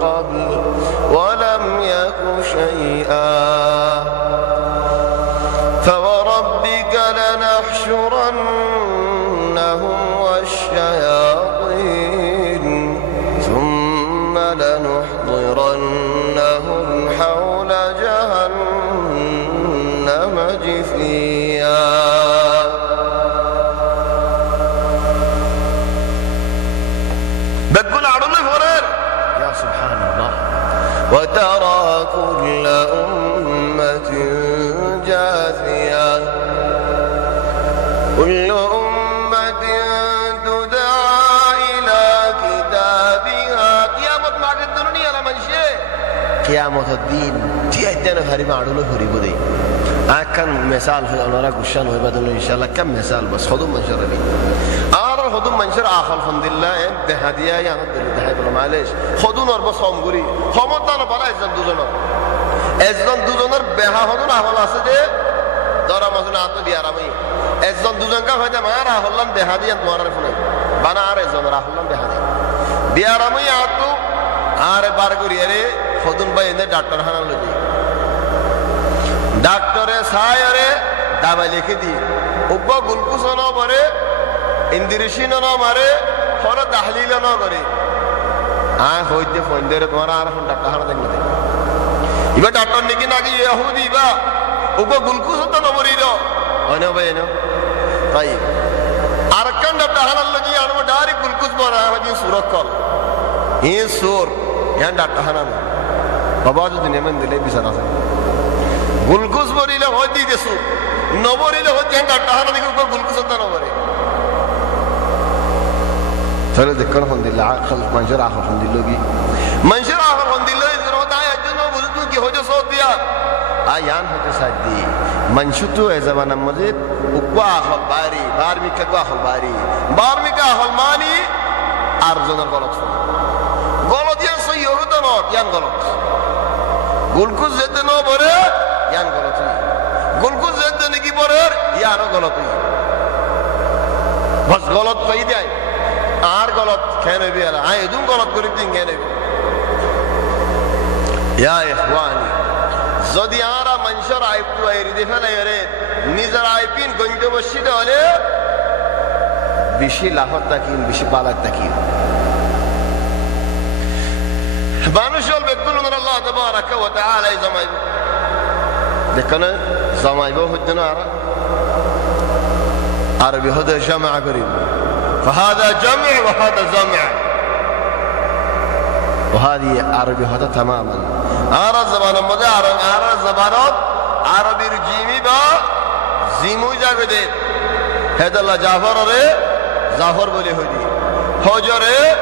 قبل ولم يك شيئا فوربك لنحشرنهم والشياطين ثم لنحضرنهم حول جهنم جثيا بقول عرضنا فرر يا سبحان الله وترى كل أمة جاثية كل أمة تدعى إلى كتابها قيامة ما قدرني على من شيء قيامة الدين تيجتنا هريب عرضنا هريب دي أكن مثال في أنورا كوشان ويبادلون إن شاء الله كم مثال بس خذوا منشر بي خذوا منشر آخر الحمد لله ده هدية يعني ده هيبقى معلش خذوا نور بس هم قولي هم تانا بلا إذن دوزنر بها خذوا نحول أسده دارا مزون آتو بيارامي إذن دوزن کا خذا ما راهولن ده هدية توارا رفناي بنا آره إذن راهولن ده هدية بيارامي آتو آره بارگوري أره خذون باي إنده دكتور هنا لجي دكتور سايره دوا لکھ دی اوبا گلوکوز نہ مارے اندریشین نہ مارے تھوڑا تحلیل نہ کرے ہوئی دے فون دے تمہارا ہم ڈاکٹر ہنا دیں دے ایبا ڈاکٹر نکی ناگی یہودی با اوبا گلوکوز تو نہ مری رو انا بھائی نو طيب ارکان ڈاکٹر ہنا لگی انو ڈاری گلوکوز مارا ہے جی سورت کال یہ سور یہاں ڈاکٹر ہنا بابا جو دنیا میں دلے بھی سرا گلوکوز بریله هدی دسو نبریله هدی هنگ اتحان دیگر کو گلوکوز تا نبری فلو ذکر الحمدلله عقل منشر آخر الحمدلله کی منشر آخر الحمدلله ضرورت آیا جنو بزرگو کی ہو جو صوت دیا آیان ہو جو ساتھ دی منشتو ہے زمان مزید اقوا آخر باری بارمی کا آخر باری بارمی کا آخر مانی ارزونر غلط فن غلط یان صحیح ہو تو نوٹ یان غلط گلوکوز زده نبره یان غلطی گلوکوز زده نگی برر یانو غلطی بس غلط فایده ای آر غلط کنه بیاره آی دون غلط کردیم کنه بی یا اخوانی زدی آرا منشر عیب تو ایری دفعه نیارد نیزر عیبین گنجه بشیده ولی بیشی لاحت تکیم بیشی بالک تکیم بانوشال بيقولون الله تبارك وتعالى زمايب لكن زمايبه الدنار عربي هذا جمع قريب فهذا جمع وهذا جمع وهذه عربي هذا تماما آرا زمان مدى آرا زبانات عربي رجيمي با زيموي جا قده هذا الله جعفر ري زعفر بولي هودي حجر ري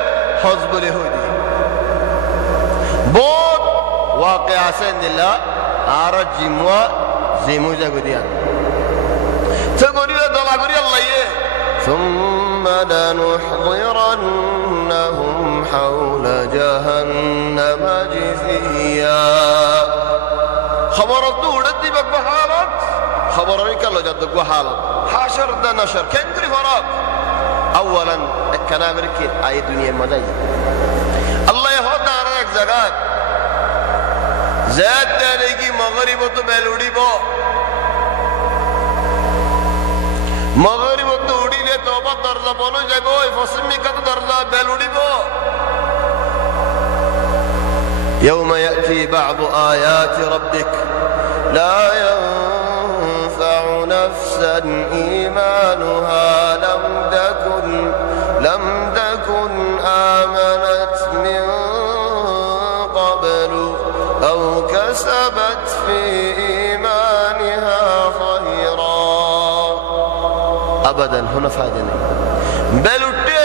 حز بولي هودي بود واقع حسن دلّا آرا جموا زيمو جا قديان تقولي لدلا قولي الله يه ثم لنحضرنهم حول جهنم جثيا خبرت دوڑتی بک بحالت خبرنی کلو جدک بحالت حاشر دا نشر كن قري فراق اولا الكنابر كي آي دنيا مدى الله يهود عرق زغاك زاد تانيكي مغرب تو بیلوڑی بو مغرب تو اڑی لے توبہ درزہ بولو جگو فسمی کا تو درزہ بیلوڑی بو يوم يأتي بعض آيات ربك لا ينفع نفسا إيمانها لم تكن آمنت من قبل أو كسبت في إيمانها خيرا أبدا هنا فائدة نہیں بل اٹھے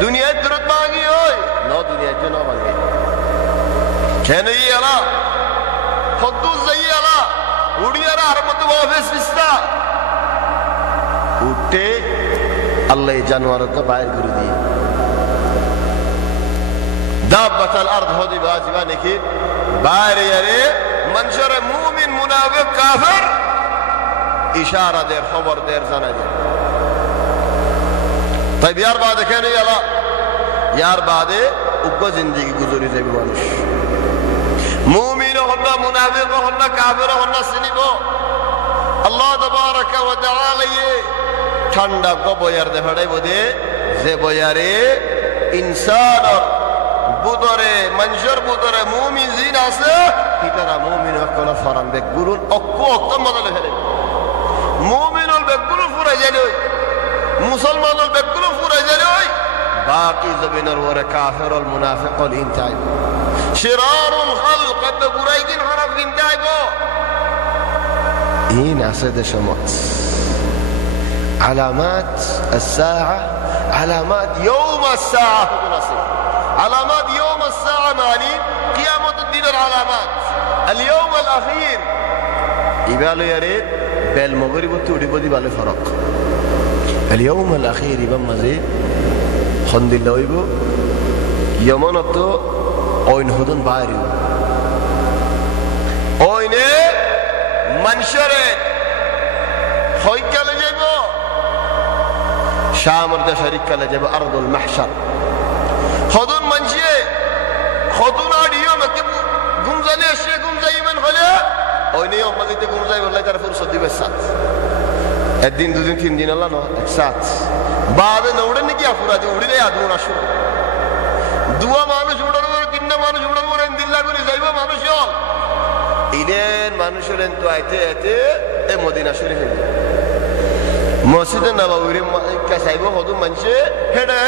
دنیا درد مانگی ہوئی نو دنیا جنو مانگی کہنے یہ اللہ خدوز زی اللہ اڑی اللہ حرمت و آفیس بستا উঠে আল্লাহ জানোয়ারকে বাইর করে দিয়ে দাব্বাতাল আরদ হদি বাজিবা নাকি বাইরে আরে মানুষের মুমিন মুনাফিক কাফের ইশারা দের খবর দের জানাই দেয় তাই বিয়ার বাদে কেন আলা ইয়ার বাদে উগ্র জিন্দেগি গুজরি যাবে মানুষ মুমিন হন না মুনাফিক হন না কাফের হন না চিনিব আল্লাহ তাবারাকা ওয়া তাআলা ঠান্ডা গো বয়ার দে ফড়াই বদে যে বয়ারে ইনসান বুদরে মানুষের বুদরে মুমিন জিন আছে ইতারা মুমিন হকল ফরান বে গুরুন অক্ক মদলে ফেলে মুমিনুল বে গুরু ফুরাই যায় মুসলমানুল বে গুরু ফুরাই যায় বাকি জমিনের ওরে কাফেরুল মুনাফিকুল ইনতাই শিরারুল খালক কত বুরাইদিন হারাম ইনতাইবো إيه ناسد شمس علامات الساعة علامات يوم الساعة علامات يوم الساعة معني قيامة الدين العلامات اليوم الأخير يبالو يريد بالمغرب والتوري بدي بالي فرق اليوم الأخير يبقى مزيد خند الله يبو يومنا تو أين هدن باريو أين منشره خويكله جيبو شامر ده شريكله جيبو ارض المحشر خدون منشي خدون اډیو مکه گمزله شي گمزای من خله او نه یو مګه ته گمزای والله تر فرصت دی بس الدين دو دين تين دين الله نو اكسات بعد نوڑن کی افرا جو اڑی لے ادونا شو دعا মানুষ উড়ার পর তিন মানুষ উড়ার পর দিল্লা করে যাইবো মানুষ ইলেন মানুষের তো আইতে আইতে এ মদিনা শরীফে মসজিদে নববীর কাছাইবো হদু মানছে হেডে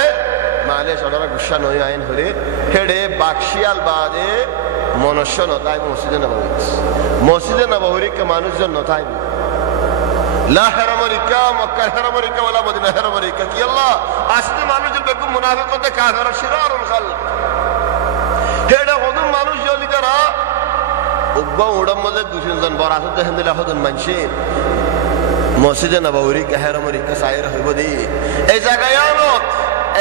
মালে সদরা গুসা নয় আইন হরে হেডে বাকশিয়াল বাদে মনুষ্য নতাই মসজিদে নববীর কে মানুষজন নতাই লা হারামরিকা মক্কা হারামরিকা ওয়ালা মদিনা হারামরিকা কি আল্লাহ আসলে মানুষের বেকুম মুনাফিকতে কাফের শিরারুল খালক হেডে হদু মানুষ জলি তারা উব্বা উড়াম মধ্যে দুশজন বড় আসতে দেখেন দিলে হদন মানছে মসজিদে নববী কে হারামরিকা সাইর হইব দি এই জায়গায় আনত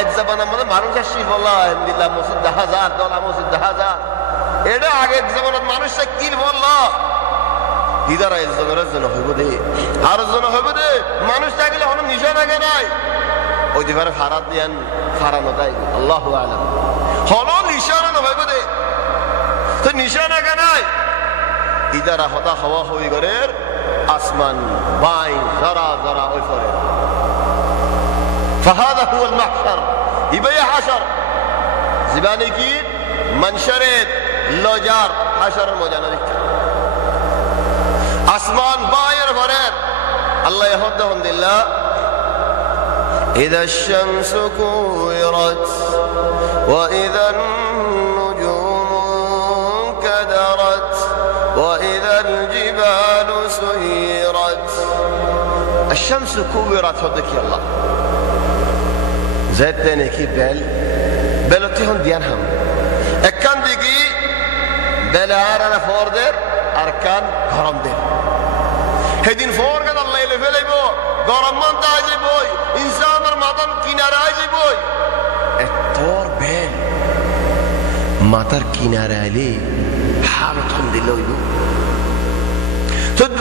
এক জামানার মধ্যে মানুষ আসি বলা আলহামদুলিল্লাহ মসজিদ 10,000 দলা মসজিদ 10,000 এটা আগে এক জামানার মানুষ কিল বললা দিদারা এই জায়গার জন্য হইব দি আর জন্য হইব দি মানুষ থাকলে হন নিশানা কে নাই ওই দিবারে ফারাত দিয়ান ফারানো তাই আল্লাহু আলাম হলো নিশানা হইব দি তো নিশানা কে নাই ইদারা হতা হওয়া হই গরের আসমান বাই জরা জরা ওই পরে فهذا هو المحشر يبقى حشر زباني کی منشرت لوجار حشر الموجانه ديك আসমান باير فرد الله يهدهم لله اذا الشمس كورت واذا النجوم كدرت واذا الجبال سيرت الشمس كورت هدك يا الله زاد تاني كي بلوتيهم ديانهم اكان ديكي بلارنا فوردر اركان غرام دير هدين فورغن الله يلفلي بو غرمان تاجي بوي انسان ماتن كينارا اجي بوي التور بل ماتر كينارا لي حالة الحمد لله يبو تد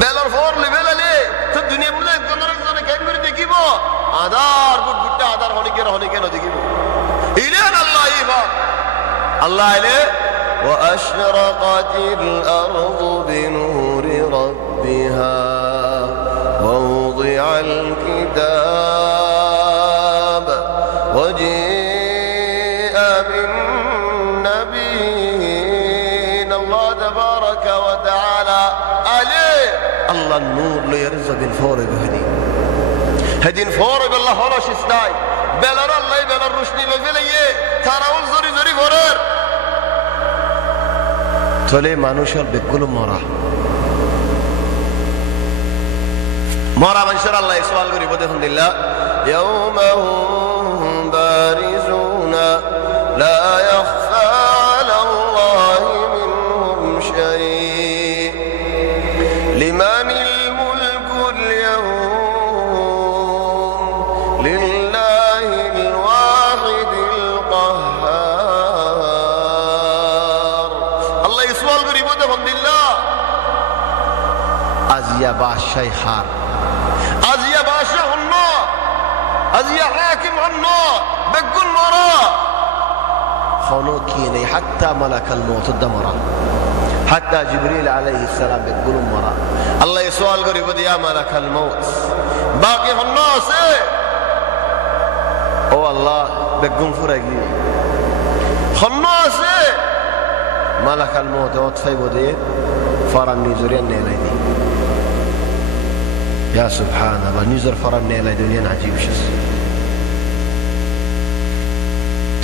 بلار فور لبلا لي تد دنيا ملا كنر زنا كاين مري ديكي بو আদার গুড গুডটা আদার হনি কেন দেখিব ইলেন আল্লাহ ইবা আল্লাহ ইলে واشرقت الارض بنور ربها ووضع الكتاب وجيء بالنبيين الله تبارك وتعالى عليه الله النور ليرزق الفور بهدي هدين فور بالله هلا شستاي بلر الله بلر رشدي بفليه تراول زوري زوري فورر تولي মানুষের বেকুল মরা মানুষের আল্লাহ সওয়াল করিব দেখুন দিল্লাহ يومهم بارزون لا يخفى على الله منهم شيء لمن الملك اليوم হন্দিল্লা আজিয়া বাদশাহ হার আজিয়া বাদশাহ হন্ন আজিয়া হাকিম হন্ন বেগুন মরা হনো কি নেই হাত্তা মালাকাল মউত মরা হাত্তা জিবরিল আলাইহিস সালাম বেগুন মরা আল্লাহ সওয়াল করিব দিয়া মালাকাল মউত বাকি হন্ন আছে ও আল্লাহ বেগুন ফুরাই গিয়ে হন্ন আছে মালাকাল মউত অতফাইব দিয়ে ফরান নিজরিয়া নেলাই দি ইয়া সুবহানাল্লাহ নিজর ফরান নেলাই দুনিয়া নাজিব শিস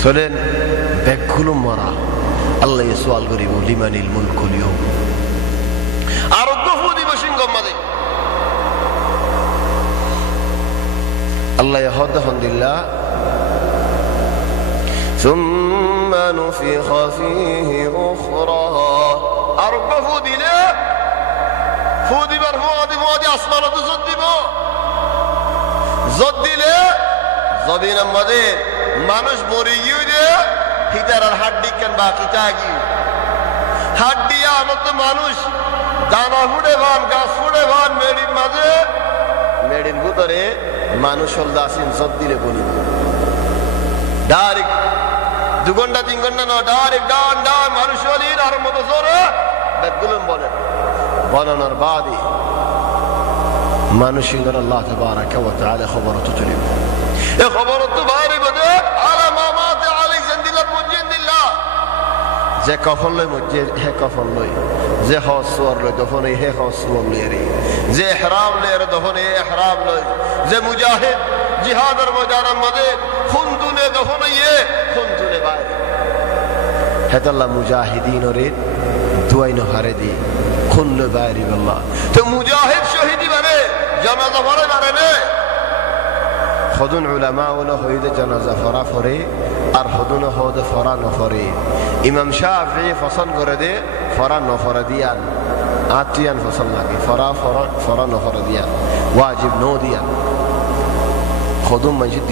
চলেন বেগুন মরা আল্লাহ সওয়াল করিব লিমানিল মুলকুল ইয়াউম আর গফু দিব সিংহমাদে আল্লাহ ইয়াহদাহুল্লাহ ثم نفخ فيه أخرى أربع فوديله فودي برفودي فودي أسمانه تزديبه زديله زبين مدين মানুষ মরে গিয়ে হিদারার হাড্ডি কেন বাকি থাকি হাড্ডি আমত মানুষ দানা ফুড়ে ভান গাছ ফুড়ে ভান মেডির মাঝে মেডির ভিতরে মানুষ হলদা আসেন জদ্দিলে বলি ডাইরেক্ট 2 ঘন্টা 3 ঘন্টা না ডাইরেক্ট ডান ডান মানুষ হলির আর মতো জোরে বেগুলন বলেন বলানোর বাদে মানুষ ইন্দর আল্লাহ তাবারাকা ওয়া তাআলা খবরত চলিব এ খবরত বাইরে বদে আলা মামাত আলাই জিন্দিল্লাহ মুজিন্দিল্লাহ যে কফন লই মজ্জে হে কফন লই যে হসওয়ার লই দফনে হে হসওয়ার লই রে যে ইহরাম লই রে দফনে ইহরাম লই যে মুজাহিদ জিহাদের ময়দানের মধ্যে খুন দুনে দফনে খুন দুনে বাইরে হেতাল্লাহ মুজাহিদিন রে দুয়াইন হারে দি খুন লই বাইরে আল্লাহ তো মুজাহিদ শহীদি বারে জানাজা পড়ে বারে রে خذون علماء ولا هيدا جنازة فرا فري أرخذون هذا فرا نفري إمام شافعي فصل قرده فرا نفرديان آتيان فصل لقي فرا نفرديان واجب نوديان خذون منجد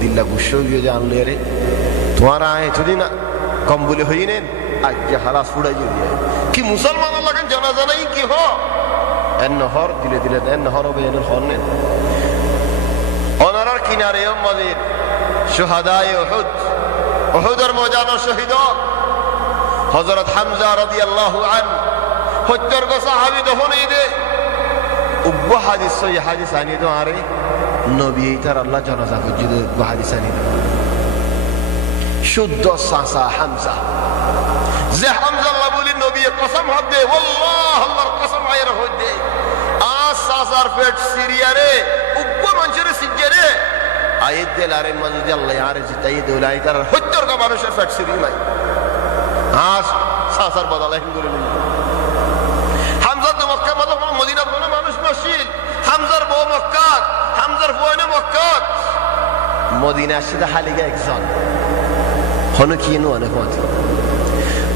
ديل بوشو يجان ليره تمہارا آئے تو دینا کم بولے ہوئی نہیں آج خلاص پوڑا جو دیا کہ مسلمان اللہ کا جنازہ نہیں کی ہو این نهار دل این نهار رو بیان الخوان نہیں অনারার কিনারে আমাদের শুহাদায়ে উহুদ উহুদের ময়দানের শহীদ হযরত হামজা রাদিয়াল্লাহু আন 70 গো সাহাবী দফনে দে উব্ব হাদিস সহি হাদিস আনি তো আরে নবী তার আল্লাহ জানাজা করছিল উব্ব হাদিস আনি শুদ্ধ সাসা হামজা যে হামজা আল্লাহ বলি নবী কসম হবে আল্লাহ আল্লাহর কসম আয়ের হইতে আস সাসার পেট সিরিয়ারে মানুষের সিজরে আয়াত দিল আরে মজদি আল্লাহ আর জিতাই দৌলাই তার 70 কা মানুষের পেট সিরি নাই আস সাসার বদলা হিন্দুরে নিল হামজা তো মক্কা মদিনা কোনো মানুষ মসজিদ হামজার বউ মক্কা হামজার বউনে মক্কা মদিনা আসে হালিগা একজন হন কি নো অনেক মত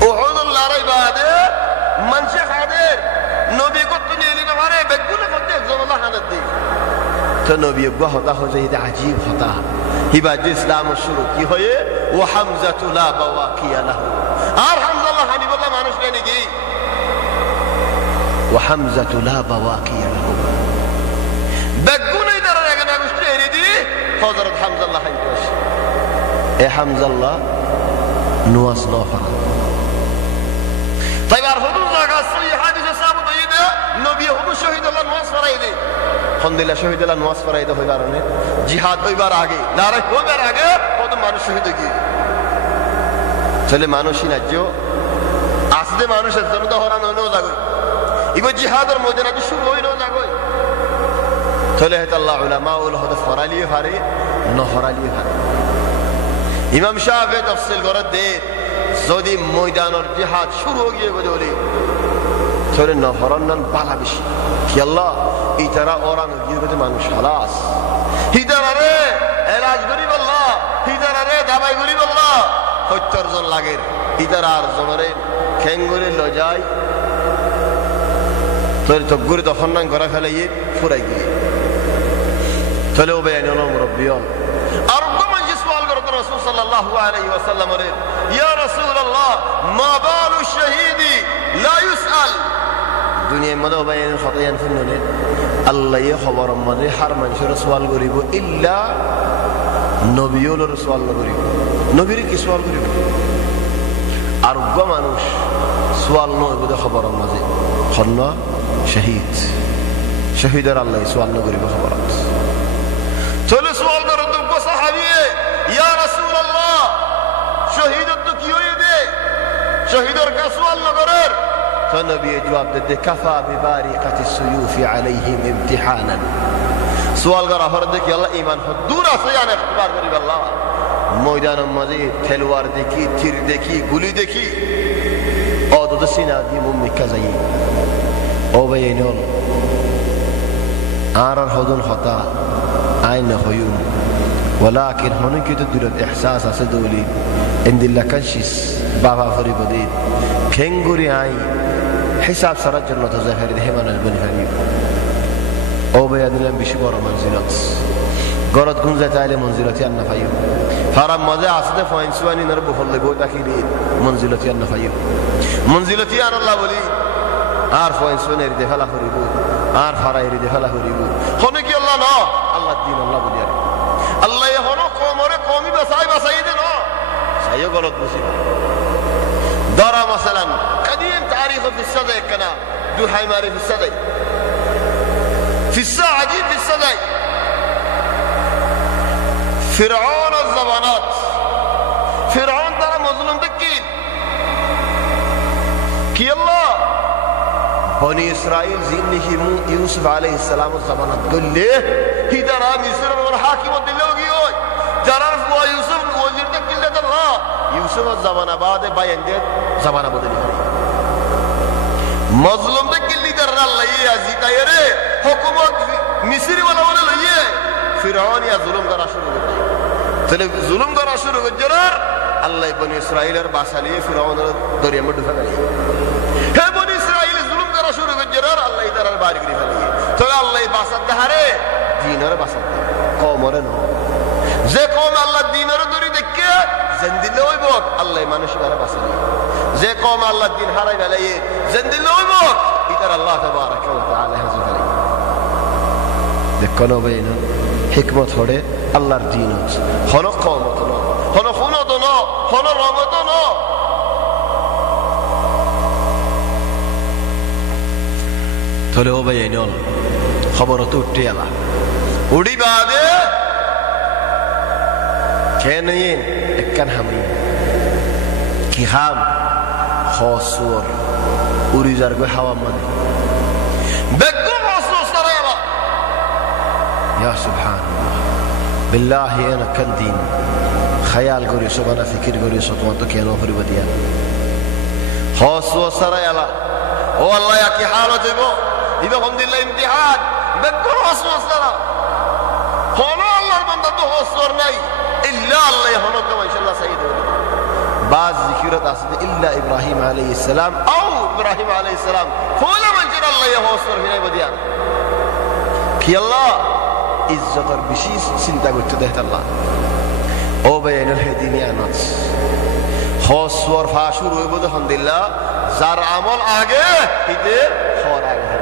উহুদুল্লাহ রাইবাদে মানুষে হাদের নবী কত নিলি না মারে বেগুনে করতে একজন আল্লাহ হানাত দি तो नबी अब्बा होता हो जाए अजीब होता हिबाज इस्लाम शुरू की होए वो हमजा तुला बवाकिया लहू और हमजा अल्लाह हनीबुल्लाह मानुष लेने की वो हमजा तुला बवाकिया लहू बेगुन इधर रहेगा ना कुछ लेने दी हज़रत हमजा अल्लाह हनीबुश ए हमजा अल्लाह नुआस नौफर طيب أرهدون ذاك الصلي حادث سامو ضيده نبي هدو شهيد الله नुआस फराइदे الحمدلله شهيد الله नुआस फराइदे होई बारने जिहाद होई बार आगे नारे होई बार आगे কত মানুষ শহীদ হয়ে চলে মানুষই নাজ্জো আসলে মানুষের জন্য তো হরান হলো লাগই ইগো জিহাদের ময়দানে তো শুরু হইলো লাগই চলে হেত আল্লাহ উলামা উল হদ ফরালিয়ে ফারে নহরালিয়ে ফারে ইমাম শাফি তাফসীল করে দে যদি ময়দানের জিহাদ শুরু হয়ে গিয়ে বলে চলে নহরান বালা বেশি কি আল্লাহ ইতারা ওরান গিয়ে মানুষ খালাস হিদারে এলাজ গরিব আল্লাহ হিদারে দাবাই গরিব আল্লাহ 70 জন লাগে হিদার আর জমরে খেঙ্গুরে লজাই তোর তো গুরি তখন না ঘোরা ফেলাইয়ে ফুরাই গিয়ে চলে ও বেয়ানি হলো মুরব্বিয়ন আর কোন মানুষ সওয়াল করতে রাসূল সাল্লাল্লাহু আলাইহি ওয়াসাল্লাম বলেন ইয়া রাসূলুল্লাহ মা বালু শাহীদি লা ইউসআল দুনিয়ার মধ্যে বাইন খতায়ান ফুননে আল্লাহ এ খবর মধ্যে হার মানুষের সওয়াল করিব ইল্লা নবীওর সওয়াল করিব নবীর কি সওয়াল করিব আর গো মানুষ সওয়াল নয় বলে খবর মাঝে খন্ন শহীদ শহীদের আল্লাহ সওয়াল করিব খবর চলে সওয়াল করো তো সাহাবী ইয়া রাসূলুল্লাহ শহীদ তো কি হয়ে দে শহীদের কা সওয়াল না করার তো নবী জবাব দিতে কাফা বিবারিকাতি সুয়ুফি আলাইহিম ইমতিহানান সওয়াল করা ফরজ কি আল্লাহ ঈমান দূর আছে জানে ইখতিবার করিব আল্লাহ ময়দানের মাঝে তলোয়ার দেখি তীর দেখি গুলি দেখি অদদ সিনা দি মুমিকা যাই ও বাইনল আর হদন হতা আইন হয়ুম ولكن هناك تدرك احساس اسدولي عند الله كنشيس بابا فريبدي كنغوري اي حساب سرج جنة ظاهر ده من البني فريق او بيادنا بشبر منزلات غرض كنزة تعالى منزلتي النفايو حرام ماذا عصد فاين سواني نرب فضل بوت اخيري منزلتي النفايو منزلتي ان الله ولي عارف فاين سواني رده فلا فريبو عارف حرا رده فلا فريبو هناك الله لا الله الدين الله بدي আল্লাহ হলো কোমরে কমি বাসাই দেন সাইও গলত বুঝি দরা মাসালান قديم تاريخ في الصدى كنا دو حيماري في الصدى في الساعة عجيب في الصدى فرعون الزبانات فرعون ترى مظلوم دكين كي الله بني إسرائيل زينه يوسف عليه السلام الزبانات قل ليه هدرا مصر والحاكم الدلوغي هوي جرارف هو يوسف وزير تكيل ده الله يوسف الزبانة بعد بايندت زبانة بدل مظلوم تكيل لي در الله يزيد يره حكومت مصر ولا ليه فرعون يا ظلم کرا شروع کرتا تلے ظلم کرا شروع کر جرار الله بني إسرائيل باساليه فرعون دریا میں ڈوبا گئی ہے بني إسرائيل ظلم کرا شروع کر جرار الله ادھر بارک ری فلی تو الله باسد دہرے دینر باسد قومر نو যে কম আল্লাহ দ্বীনের দড়ি দেখে জিন্দিলে হইব আল্লাহ মানুষ দ্বারা বাঁচালি যে কম আল্লাহ দ্বীন হারাই ফেলাই জিন্দিলে হইব ইতার আল্লাহ তাবারাক ওয়া তাআলা হাজির করে দেখনো ভাই না হিকমত হড়ে আল্লাহর দ্বীন হন কওমত ন হন খুনত ন হন রমত ন তলে ও ভাই নল খবর তো উঠে আলা উড়ি বাদে كانين كان همي كهام خاصور وريزار جو هوا مدي بكم خاصور سريرا يا سبحان الله بالله انا كان دين خيال غوري سبحان فكر غوري سطوان تو كانوا فري بديا خاصور سريرا والله يا كي حاله جيبو يبقى الحمد لله امتحان بكم خاصور سريرا هنا الله بنده تو خاصور ناي إلا الله يهونك ما إن شاء الله سيد بعض ذكرت أصل إلا إبراهيم عليه السلام أو إبراهيم عليه السلام فولا من جرى الله يهوصر هنا بديان كي الله إزتر بشيس سنتا قلت دهت الله أو بين الهديني أناس خاصور فاشور ويبود الحمد لله زار عمل آگه هيده خور آگه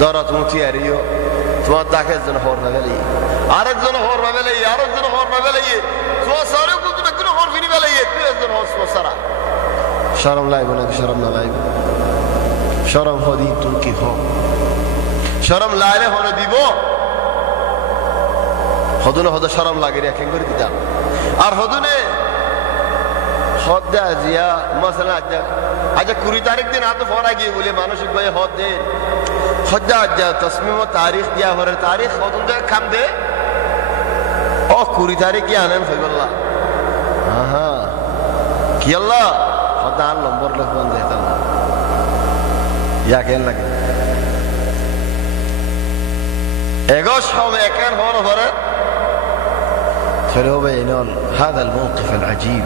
دارت متياريو তোমার তাকে যেন হর না বেলাই আরেকজন হর না বেলাই আরেকজন হর না বেলাই তো সারে কো তুমি কোন হর ফিনি বেলাই তুই একজন হস সারা শরম লাইব না শরম না লাইব শরম হদি তুই কি হ শরম লাইলে হন দিব হদুনে হদ শরম লাগে রে কেন করে দিতা আর হদুনে হদ্দা জিয়া মাসালা আজ 20 তারিখ দিন হাতে ফরা গিয়ে বলে মানসিক ভাই হদ দে হদ্দা যা তসমিম তারিখ দিয়া হরে তারিখ হদুন দে খাম দে ও 20 তারিখ কি আনেন ফিরল্লাহ হ্যাঁ কি আল্লাহ হদ্দা নম্বর লিখবান দে তা ইয়া কেন লাগে এগোশ হবে কেন হর হরে فلو بينون هذا الموقف العجيب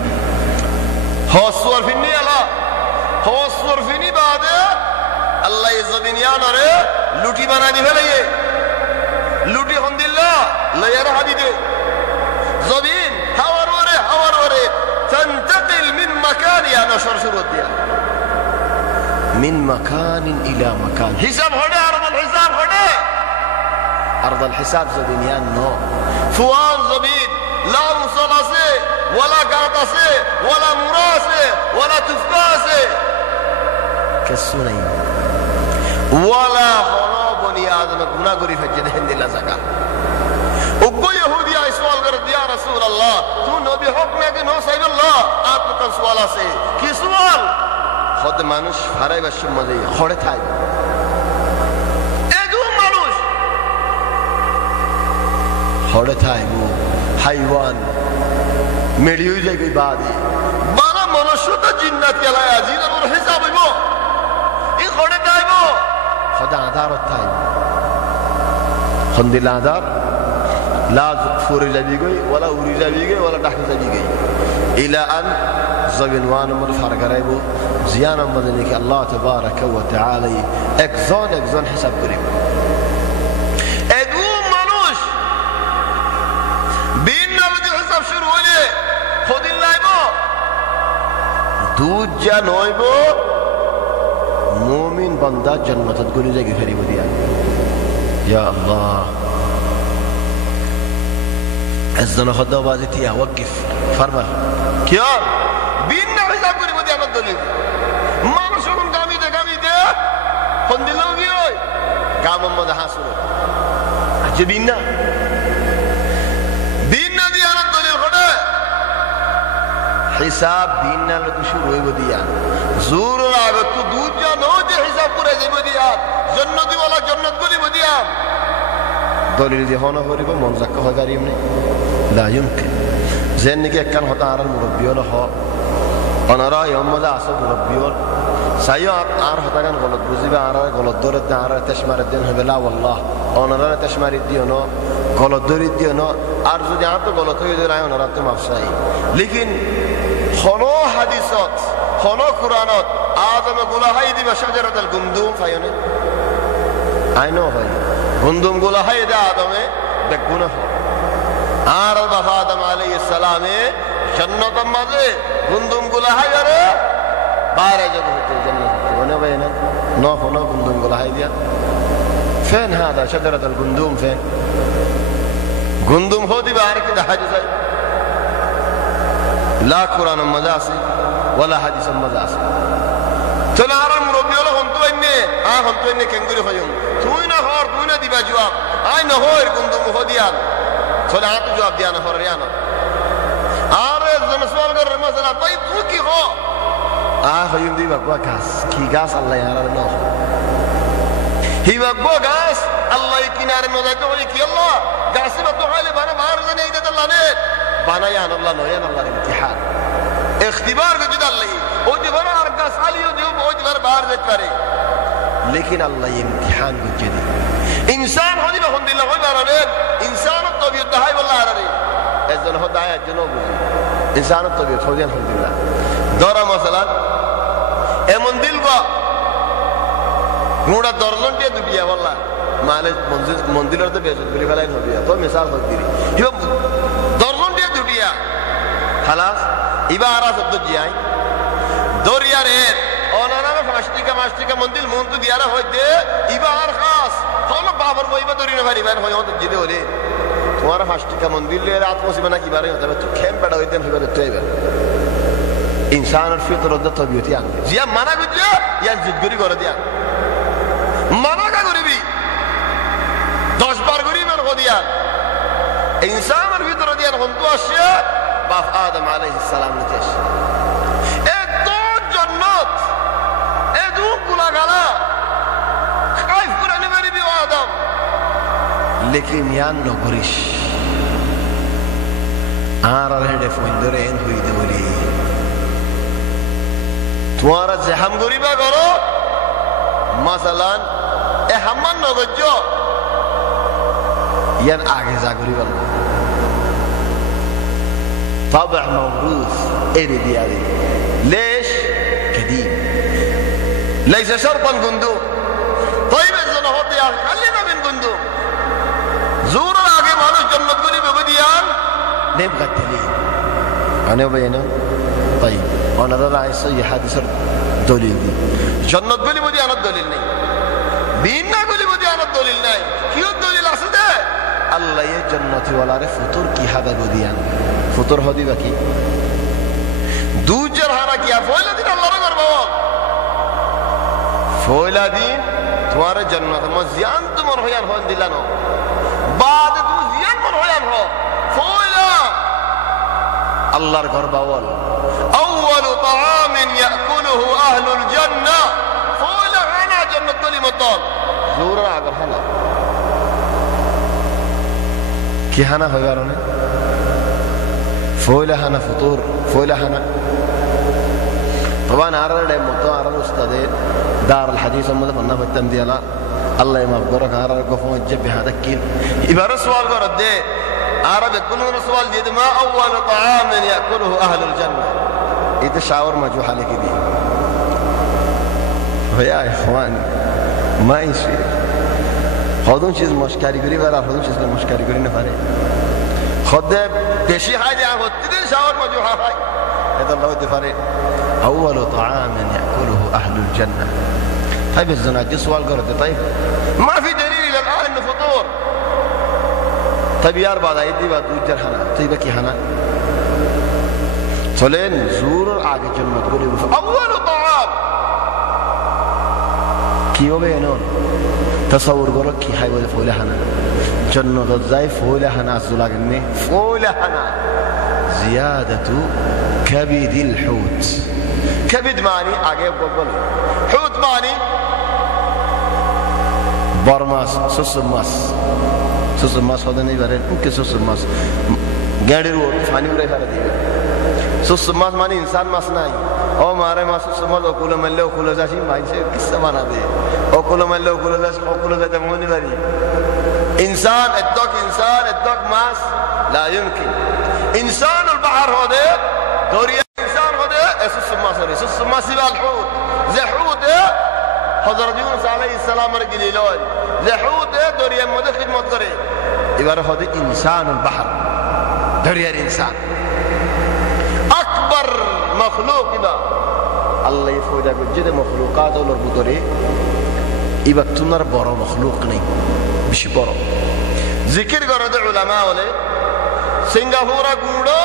هو الصور في النية لا هو الصور في النية بعد الله يزبين يا نرى لوتي بنا دي فليه لوتي الحمد لله لا يرى حديده زبين من مكان إلى مكان حساب هده أرض الحساب هده أرض الحساب زبينيان نو فوان زبين لا مصلصة ولا قاطسة ولا مراسة ولا تفقاسة كالسنين ولا خراب بني آدم گناہ گری فجده هند الله زكاة وقو يهودي آئی سوال کرد یا رسول اللہ تو نبی حکم ہے کہ نو صحیب اللہ آپ کو سوال آسے کی سوال خود মানুষ হারাই বাসুর মধ্যে খড়ে থাকবে এদু মানুষ খড়ে থাকবো হাইওয়ান মেড়িয়ে যাইবে বাদে বারা মনুষ্য তো জিন্নাত কেলায় আজিজ আর হিসাব হইব এই খড়ে থাকবো খোদা আদারত থাকবে খন্দিল আদার لا فوري جابيغي ولا أوري جابيغي ولا دحي جابيغي إلى أن زبنوان مرفع قريبو زيانا مدنك الله تبارك وتعالى اكزون حساب قريب ادوم منوش بيننا بدي حساب شروع لي خد الله يبو دود جانويبو مؤمن بندا جنة تقولي زي قريبو ديان يا الله الزنا خدا بازی تیا وقف فرما کیا بین نه حساب کری بودی آمد دلیل مانو شکم کامی ده خندیلو گیوی کام امد حاصل اچه بین نه دی آمد دلیل خدا حساب بین نه لدو شروع بودی آن زور راگت تو دود جا نو جه حساب پورا جی بودی آن جنتی والا جنت گلی بودی آن دلیل دی خانه خوری با منزکه ها گریم نی لا يمكن زين نجي كان هذا عار المربيون هو أنا رأي يوم ماذا أصل مربيون سايو عار هذا كان غلط بزيبة عار غلط دور الدين عار تشمر الدين هبلا والله أنا رأي تشمر الدين غلط دور الدين أرزو جاب تو غلط هو يدور أنا رأي تمافساي لكن خنو حديثات خنو قرآنات آدم قولا هاي دي بشجرة الجندوم فايونه I know فاي جندوم قولا هاي ده آدم بكونه আর বাবা আদম আলাইহিস সালামে জান্নাত মাঝে গুন্দুম গুলা হাই আরে বাইরে যাব হতে জান্নাত ওনে বাইনা نو গুন্দুম গুলা হাই দিয়া فين هذا شجرة الجندوم فين جندوم هودي بارك ده حاجة زي لا قرآن مجاسي ولا حديث مجاسي تنارا مربي ولا هم تو إني كنغري خيوم توينا خور توينا دي بجواب هاي نهور جندوم هوديان فلا عطوا جواب ديانا فريانا عارض مسؤول قرر مثلا طيب توكي هو خيوم دي بقوا كاس كي غاس الله يارا نو هي بقوا غاس الله يكينار نو دايتو يكي الله غاسي بتو حالي بانا بارز نه يدد الله نه بانا يان الله نو يان الله امتحان اختبار بجد الله او دي بنا غاس علي او دي او دي بار بارز کرے لیکن الله امتحان بجد انسان هودي بخند الله هو بارن انسان الطبيعه هاي والله عرري اذن هو دايا جنوب انسان الطبيعه هودي الحمد لله دورا مثلا এমন দিলবা মুড়া দর্জনটিয়া দুটিয়া والله মানে মন্দিরের তো বেজত বলি ফেলাই নবিয়া তো মিসাল হক দিরি ইবা দর্জনটিয়া দুটিয়া খালাস ইবা আরা সদ্দ জিয়াই দরিয়ার এর অনারা ফাস্টিকা মন্দির মন্তু দিয়ারা হইতে ইবা আর খাস কোন বাবার বইবা দরিনা ভারি ভাই হয় হতে জিদে হলে তোমার ফাস্টিকা মন্দির লে রাত মুসিবানা কি বারে হতে তো খেম বড় হইতেন হইবে তো এবার انسان الفطره ده طبيعتي يعني زي মানা গুজে ইয়ান জিদগরি করে দিয়া মানা কা করিবি 10 বার করি না গদিয়া انسان الفطره দিয়ে হন্তু আসে বাপ আদম আলাইহিস সালাম নিতেশ এত জান্নাত এত গুলাগালা খাইফ করে নিবি আদম लेकिन ইয়ান নগরিশ আর হেডে ফোন ধরে এন হইতে বলি তোমারা জহাম গরিবা করো মাসালান এ হাম্মান নগজ ইয়ান আগে যা গরিবা طبع موروث اري ديالي ليش قديم ليس شرطا جندوم طيب اذا نحط يا خلينا من جندوم زور আগে মানুষ জন্নত গরিবে গদিয়ান নেব গতলি আনে বয়না তাই ওনারা আইসো এই হাদিসের দলিল দি জান্নাত বলি বুঝি আনার দলিল নেই বিনা বলি বুঝি আনার দলিল নাই কি দলিল আছে দে আল্লাহ এই জান্নাতি ওয়ালারে ফুতুর কি হাদা বুদিয়ান ফুতুর হদি বাকি দুজর হারা কিয়া ফয়লা দিন আল্লাহর করব ফয়লা দিন তোমার জান্নাত মজিয়ান তোমার হয়ান হন দিলানো বাদ তুমি জিয়ান মন হয়ান হ ফয়লা আল্লাহর ঘর বাওয়াল আউয়ালু তাআমিন ইয়াকুলুহু আহলুল জান্নাহ ফয়লা হানা জান্নাত কলিমাতান জোরা আগর হানা কি হানা হয় কারণে ফয়লা হানা ফুতুর ফয়লা হানা طبعا عرر متو عرر استاذ دار الحديث مده فنا فتم ديالا الله يمغفرك عرر قفو جب هذا كيل يبقى سؤال قرد ده عرب يكونون سؤال دي ما اول طعام ياكله اهل الجنه اذا شاور مجوح عليك دي يا اخواني ما يصير خودون چیز مشکاری گری برا خودون چیز مشکاری گری نفره خود بشي حاجه هوتی دي شاور مجوح هاي هذا الله دفره أول طعام يأكله أهل الجنة طيب الزناجي سؤال قرد طيب ما في دليل إلى الآن إنه فطور طيب يا أربعة يدي بعد وجر حنا طيب كي حنا فلين زور عاقل جنة تقولي أول طعام كيو بينون تصور قرد كي حي ولا فولا حنا جنة الزاي فولا حنا الزلاقني فولا حنا زيادة كبد الحوت كبد معني آگے بقول حوت معني برماس سوسماس هذا नहीं बरे उनके سوسماس गाड़ी रोड फानी उड़े फरा दिए سوسماس मानी इंसान मास नहीं ओ मारे मास سوسماس ओकुलो मल्ले ओकुलो जासी माइन से किस्सा बना दे ओकुलो मल्ले ओकुलो जासी ओकुलो जाते मोनी बरी इंसान الدك मास لا يمكن इंसान البحر هذا دوريا سوسماس يبقى الحوت زي حوت حضرت يونس عليه السلام رجل لون زي حوت دوريا مدخل مطري يبقى هذا انسان البحر دوريا الانسان اكبر مخلوق يبقى الله يفوجا بجد مخلوقات ولا بدوري يبقى تنر برا مخلوق ني مش برا ذكر قرد علماء ولا سنغافورا غوندو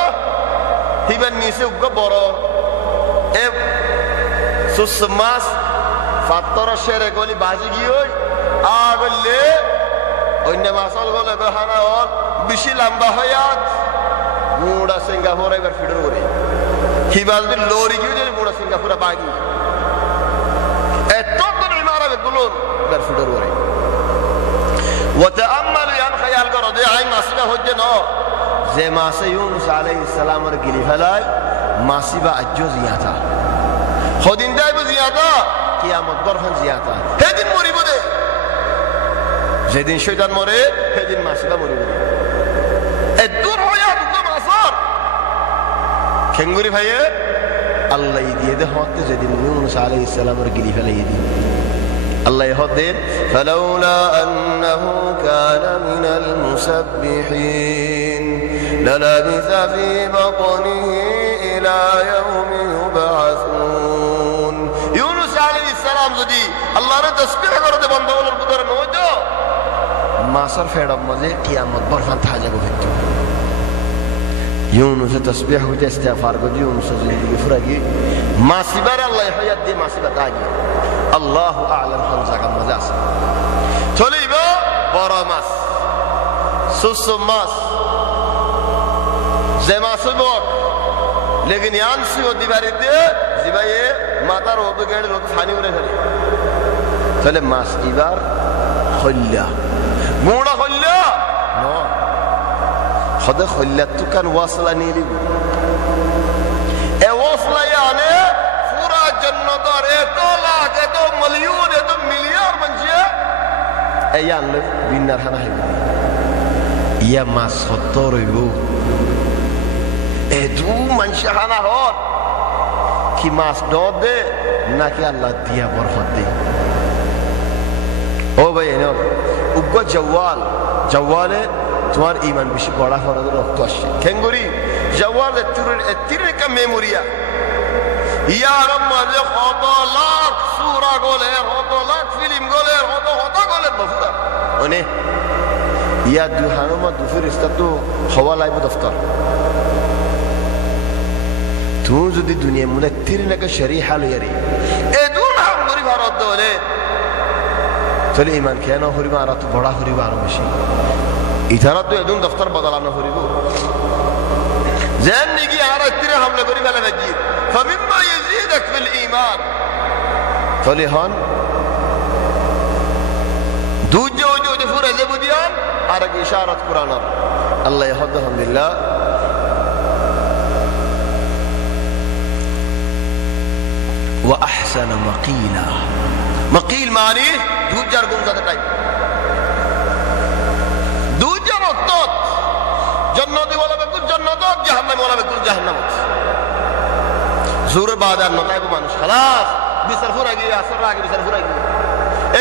يبقى نيسه برا سوسماس فاتورا شهر قولي بازي گيوي آگل لي وإنما ماسال قولي بحانا اور بشي لمبا حيات مودا سنغافورا يبر فيدر وري هي باز بي لوري گيو جل مودا سنغافورا باگي اتوقن عمارة بقلون يبر فيدر وري وتأملوا يعني خيال قرد عين ماسبه حجنو زي ماسا يونس عليه السلام رجلي فلاي ماسبه الجزياتا خودين دايبو زيادة قيامت برفن زيادة هدين موري بوده زيدين شيطان موري هدين ماسبه موري بوده الدور حيات الدم أصار كنغوري فايه الله يديه وقت زيدين يونس عليه السلام رجلي فلا يدي الله يهدين فلولا أنه كان من المسبحين للبث في بطنه إلى يوم يبعثون يونس عليه السلام زدي الله رد تسبيح ورد بندول القدر نوجو ما صار في رب مزه قيامت برفان تحاجة بفتو يونس تسبيح وجه استغفار قد يونس زندگی فرقی ما سبر الله يحيى دي ما سبت آجي الله أعلم خمسة كم مزاس توليبا براماس سوسماس زي ما سبوك लेकिन यांसी होती बारी दे जिबा ये माता रो तो गेड़ रो तो फानी उरे फले फले मास इबार खल्ला मूड़ा खल्ला नो خدا خلت تو كان واصله نيلي اي واصله يعني فورا جنة دار اي طلع كده مليون ده مليار من جه اي يعني بينار هنا يا ما صدر يبو ادو من شهنا هون كي ماس دوده ناكي الله ديا برفدي او بينو وقو جواله توار ایمان بشی بڑا فرد رو اختوش کنگوری جوال تیره کا میموریا ইয়ার মাঝে কত লাখ সূরা গলে, কত লাখ ফিল্ম গলে, কত কত গলে বফতা ওনে ইয়া দুহানুমা দুফরিস্তা তো হওয়া লাইব দফতর তুই যদি দুনিয়া মনে তিরনাকে শরীহা লইয়ারি এদুন হাম করি ভারত দলে তাহলে ইমান কেন হরিবা আর তো বড় হরিবা আর বেশি ইতারা তো এদুন দফতর বদলানো হরিব যেন নিকি আর তিরে হামলা করি বেলা বাজি فمما يزيدك في الايمان তাহলে হন দুজো যে ফুরে যে বুদিয়ান আর এক ইশারাত কুরআনের আল্লাহ ইয়াহদাহুম বিল্লাহ واحسن مقيلا مقيل মানে দুজার গুণজাতে টাইপ দুজার অর্থ জান্নাতি ওয়ালা বেকুল জান্নাত জাহান্নামী ওয়ালা বেকুল জাহান্নাম জোর বাদার নতাইব মানুষ خلاص বিচার ফুরা গিয়ে আসর আগে বিচার ফুরা গিয়ে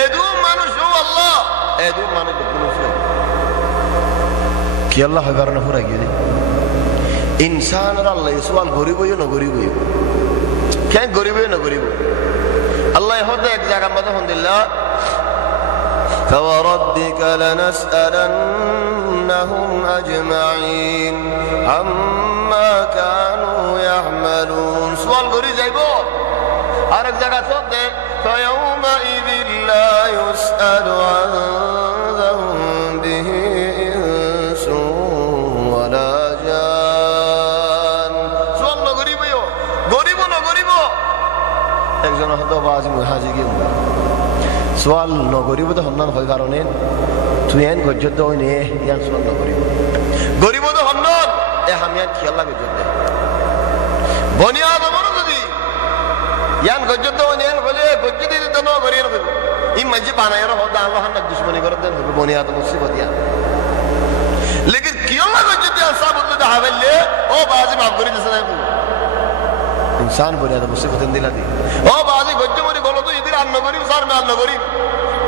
এদু মানুষ ও আল্লাহ এদু মানুষ বেকুল ফুরা কি আল্লাহ হয় কারণে ফুরা গিয়ে ইনসান আর আল্লাহ সুয়াল গরিবই না গরিবই কেন গরিবই না গরিব আল্লাহ হতে এক জায়গা মধ্যে আলহামদুলিল্লাহ فوربك لنسألنهم أجمعين عما كانوا يعملون سؤال غري جايبو আরেক জায়গা হতে فيومئذ لا يسأل عن ذنبه إنس ولا جان سؤال غريبو غريبو না গরিব একজন হতো বাজি মুহাজি কি সোয়াল নগরিব তো হন্নান হয় কারণে তুই এন গজ্জত হই নে ইয়ান সোয়াল নগরিব গরিব তো হন্নান এ হামিয়ান কি আল্লাহ গজ্জত দে বনি আদমর যদি ইয়ান গজ্জত হই নে বলে গজ্জত দিতে তো নগরিব হইব ই মজি বানায়র হদা আল্লাহ হান্নাক দুশমনি করে দেন হবে বনি আদম মুসিবত ইয়া লেকিন কি আল্লাহ গজ্জত ইয়া সাবত দে হাবেলে ও বাজি মাফ করি দিছে না इंसान बने तो मुसीबत दिला दी ओ बाजी गज्जो मरी बोलो तो इधर अन्न गरीब सार में अन्न गरीब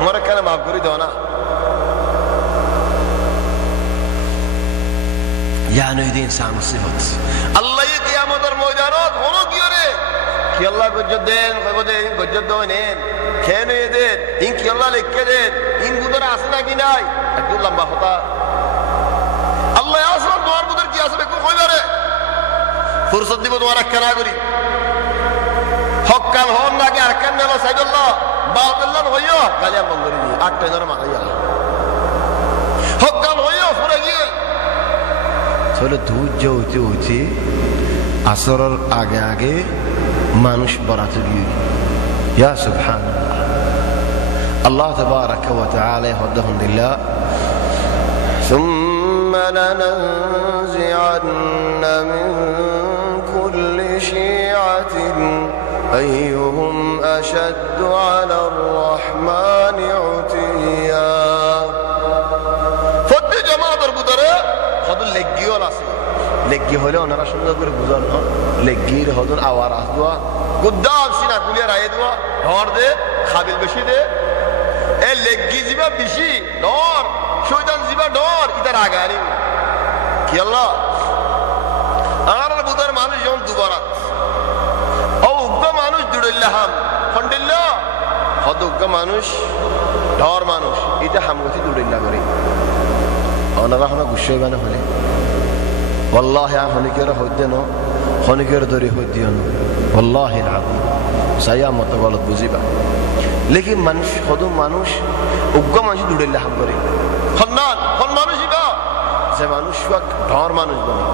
मरे कहना माफ करी दो ना यानी ये इंसान मुसीबत अल्लाह ये क़यामत और मौजारात होनो क्यों रे कि अल्लाह गज्जो देन फबदे इन गज्जो दो ने कहने ये दे इन कि अल्लाह लिख के दे इन गुदर आसना की नाई अब्दुल लंबा होता अल्लाह आसना द्वार गुदर की आसना को कोई बारे फुर्सत दी वो द्वारा करा करी হকাল হন নাকি আরকান নেলা সাইদুল্লাহ বাদুল্লাহ হইও গালিয়া মঙ্গরি দি আটটা ধরে মাখাইয়া হকাল হইও পুরো গিয়ে চলে ধৈর্য হইতে হইতে আসরের আগে আগে মানুষ বরাতে গিয়ে ইয়া সুবহানাল্লাহ আল্লাহ তাবারাক ওয়া তাআলা ইয়াহদাহুম বিল্লাহ ثم لننزعن من كل شيعة أيهم أشد على الرحمن عتيا فد جماعة البدرة خدوا لقي ولا سي لقي هلا ونرى شو نقول بزارنا لقي هذون أوارا دوا قدام سينا كلية راي دوا دور ده خابل بشي ده لقي زيبا بشي دور شو يدان زيبا دور إذا راجعني كي الله أنا البدر مانو يوم دوبارة মানুষ দুড়িল্লাহাম ফন্ডিল্লাহ হদুগ্গা মানুষ ডর মানুষ এটা হামগতি দুড়িল্লা করে ওনারা হনা গুছাই বানা হলে والله হনিকের হইতে ন হনিকের দরি হইতে ন والله العظيم সায়া মত গলত বুঝিবা লেকিন মানুষ হদু মানুষ উগ্গা মানুষ দুড়িল্লাহাম করে হন্নান হন মানুষইবা যে মানুষ ডর মানুষ বনে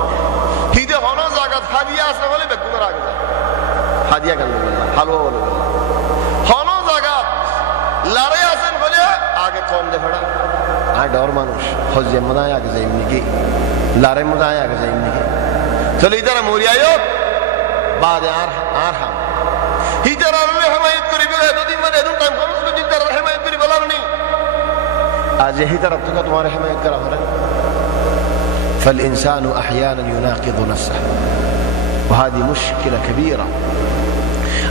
হিদে হনা জায়গা হাদিয়া আছে বলে বেগুনার আগে যায় হাদিয়া গান বললাম হালুয়া বলে বললাম হনো জায়গা লড়াই আছেন বলে আগে কম দে ফেড়া আর ডর মানুষ হজে মদায় আগে যাই নাকি লড়াই মদায় আগে যাই নাকি চলে ইতারা মরিয়ায়ো বাদে আর হাম হিতারা হেমায়ত করি বলে এতদিন মানে এত টাইম খরচ করে ইতারা হেমায়ত করি বলার নেই আজ হিতারা তো তোমার হেমায়ত করা হলে فالإنسان أحيانا يناقض نفسه وهذه مشكلة كبيرة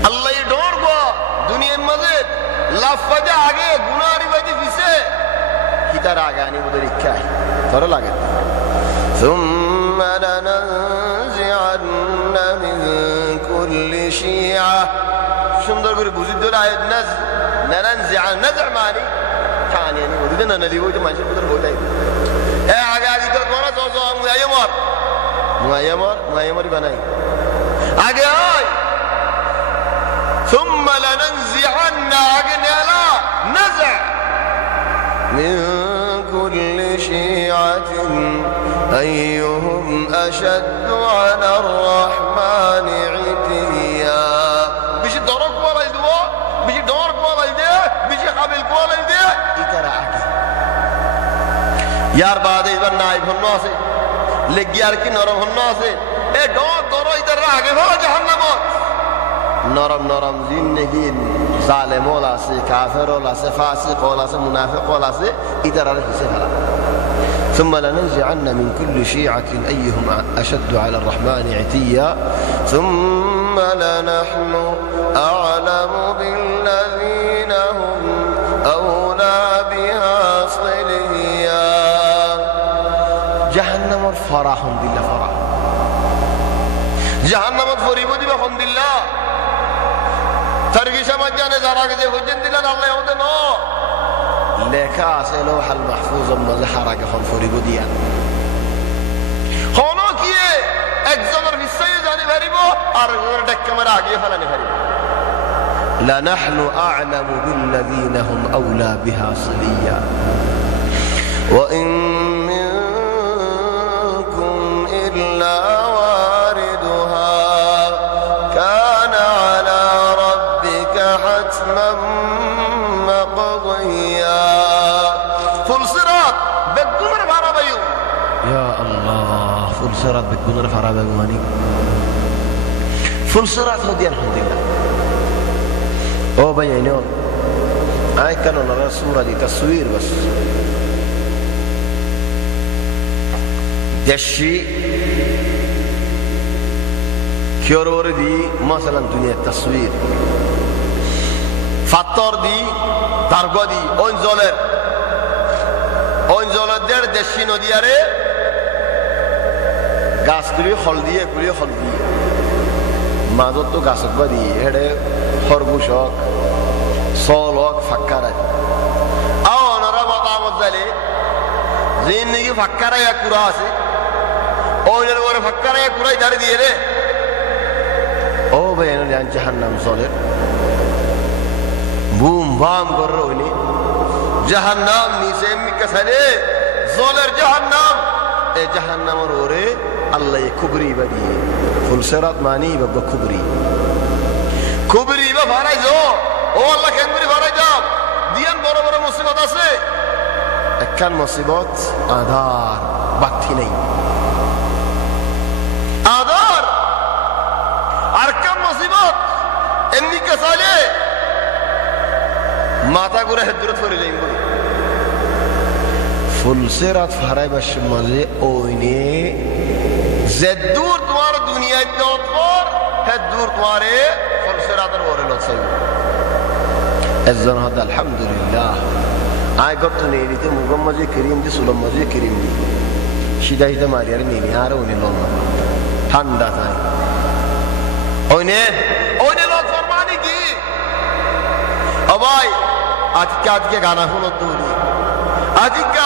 الله يدور بوا دنيا مزيد لفجة آگے گناہ رواجی فیسے کتر آگانی ادھر اکھائی ترہ لگے ثم لننزعن من كل شيعة সুন্দর করে বুঝি ধরে আয়াত নানজিআ নাজআ মানে কান يعني ودنا نليو তো মানুষের ভিতর বলাই এ আগে আগে তো কোন তো মুয়ায়্যমর বানাই আগে হয় ثم لننزعن عقنا نزع من كل شيعة أيهم أشد على الرحمن عتيا بيجي دورك ولا يدوا بيجي دورك ولا يديه بيجي قبل ولا يديه يترى عقل यार बाद इधर नाइब होना से लेग यार की नरम होना से ए डोरो इधर आगे हो जहन्नम नरम जिंदगी जालिम वाला से काफिर वाला से फासिक वाला से मुनाफिक वाला से इधर आगे से खला ثم لننزعن من كل شيعة أيهم أشد على الرحمن عتيا ثم لنحن أعلم بالذين هم أولى بها صليا جهنم فرح بالله فرح جهنم فريبو دي بحمد الله ترغي سمجانه زراك دي حجن دلان الله يهود نو লেখা আছে লৌহাল মাহফুজের মধ্যে হারাকে ফল ফরিবো দিয়া হলো কি একজনের বিষয়ে জানি পারিব আর একজনের ডাক্কা মারা আগে ফেলানি পারিব লা নাহনু আ'লামু বিল্লাযীনা হুম আওলা বিহা সালিয়া ওয়া ইন মিনকুম ইল্লা ওয়ারিদুহা কানা আলা রাব্বিকা হাতমান মাকদিয়া يا الله فول صراط بتكون رفع رابع واني فول صراط هدي الحمد لله او بينون هاي كانوا نرى صورة دي تصوير بس دشي كيورور دي مثلا دنيا التصوير فطر دي درجة دي অঞ্জলের দেশি নদী আরে গাছগুলি হল দিয়ে মাজত তো গাছত বা দিয়ে হেডে খরগোশ হক চল হক ফাক্কারাই ওনারা মতামত জালে জিন্দগি ফাক্কারাই এক কুড়া আছে ওইটার পরে ফাক্কারাই এক কুড়াই দাঁড়িয়ে দিয়ে রে ও ভাই জাহান্নাম চলে বুম বাম করে ওইনি জাহান্নাম নিচে মিকাসালে জলের জাহান্নাম এ জাহান্নামের ওরে আল্লাহ কুবরি বাড়িয়ে ফুলসিরাত মানি বাবা কুবরি বা ভাড়াই যাও ও আল্লাহ কেন করে ভাড়াই যাও দিয়ান বড় বড় মুসিবত আছে একখান মুসিবত আধার বাকি নেই আধার আর কাম মুসিবত এমনি কাসালে মাথা ঘুরে হেদুরত করে যাইব ফুলসিরাত ফারাই বাস মাঝে ওইনে যে দূর তোমার দুনিয়ায় যত পর হেদুর তোমারে ফুলসিরাতের ওরে লছাইব এজন হদ আলহামদুলিল্লাহ আই গত নেই নিতে মুগম্মাজি করিম দি সুলম্মাজি করিম দি সিধা মারিয়ার নেই আর ওইনে লন ঠান্ডা তাই ওইনে লত ফরমানি কি ও ভাই আজকে গানা শুনো তুলি আজকে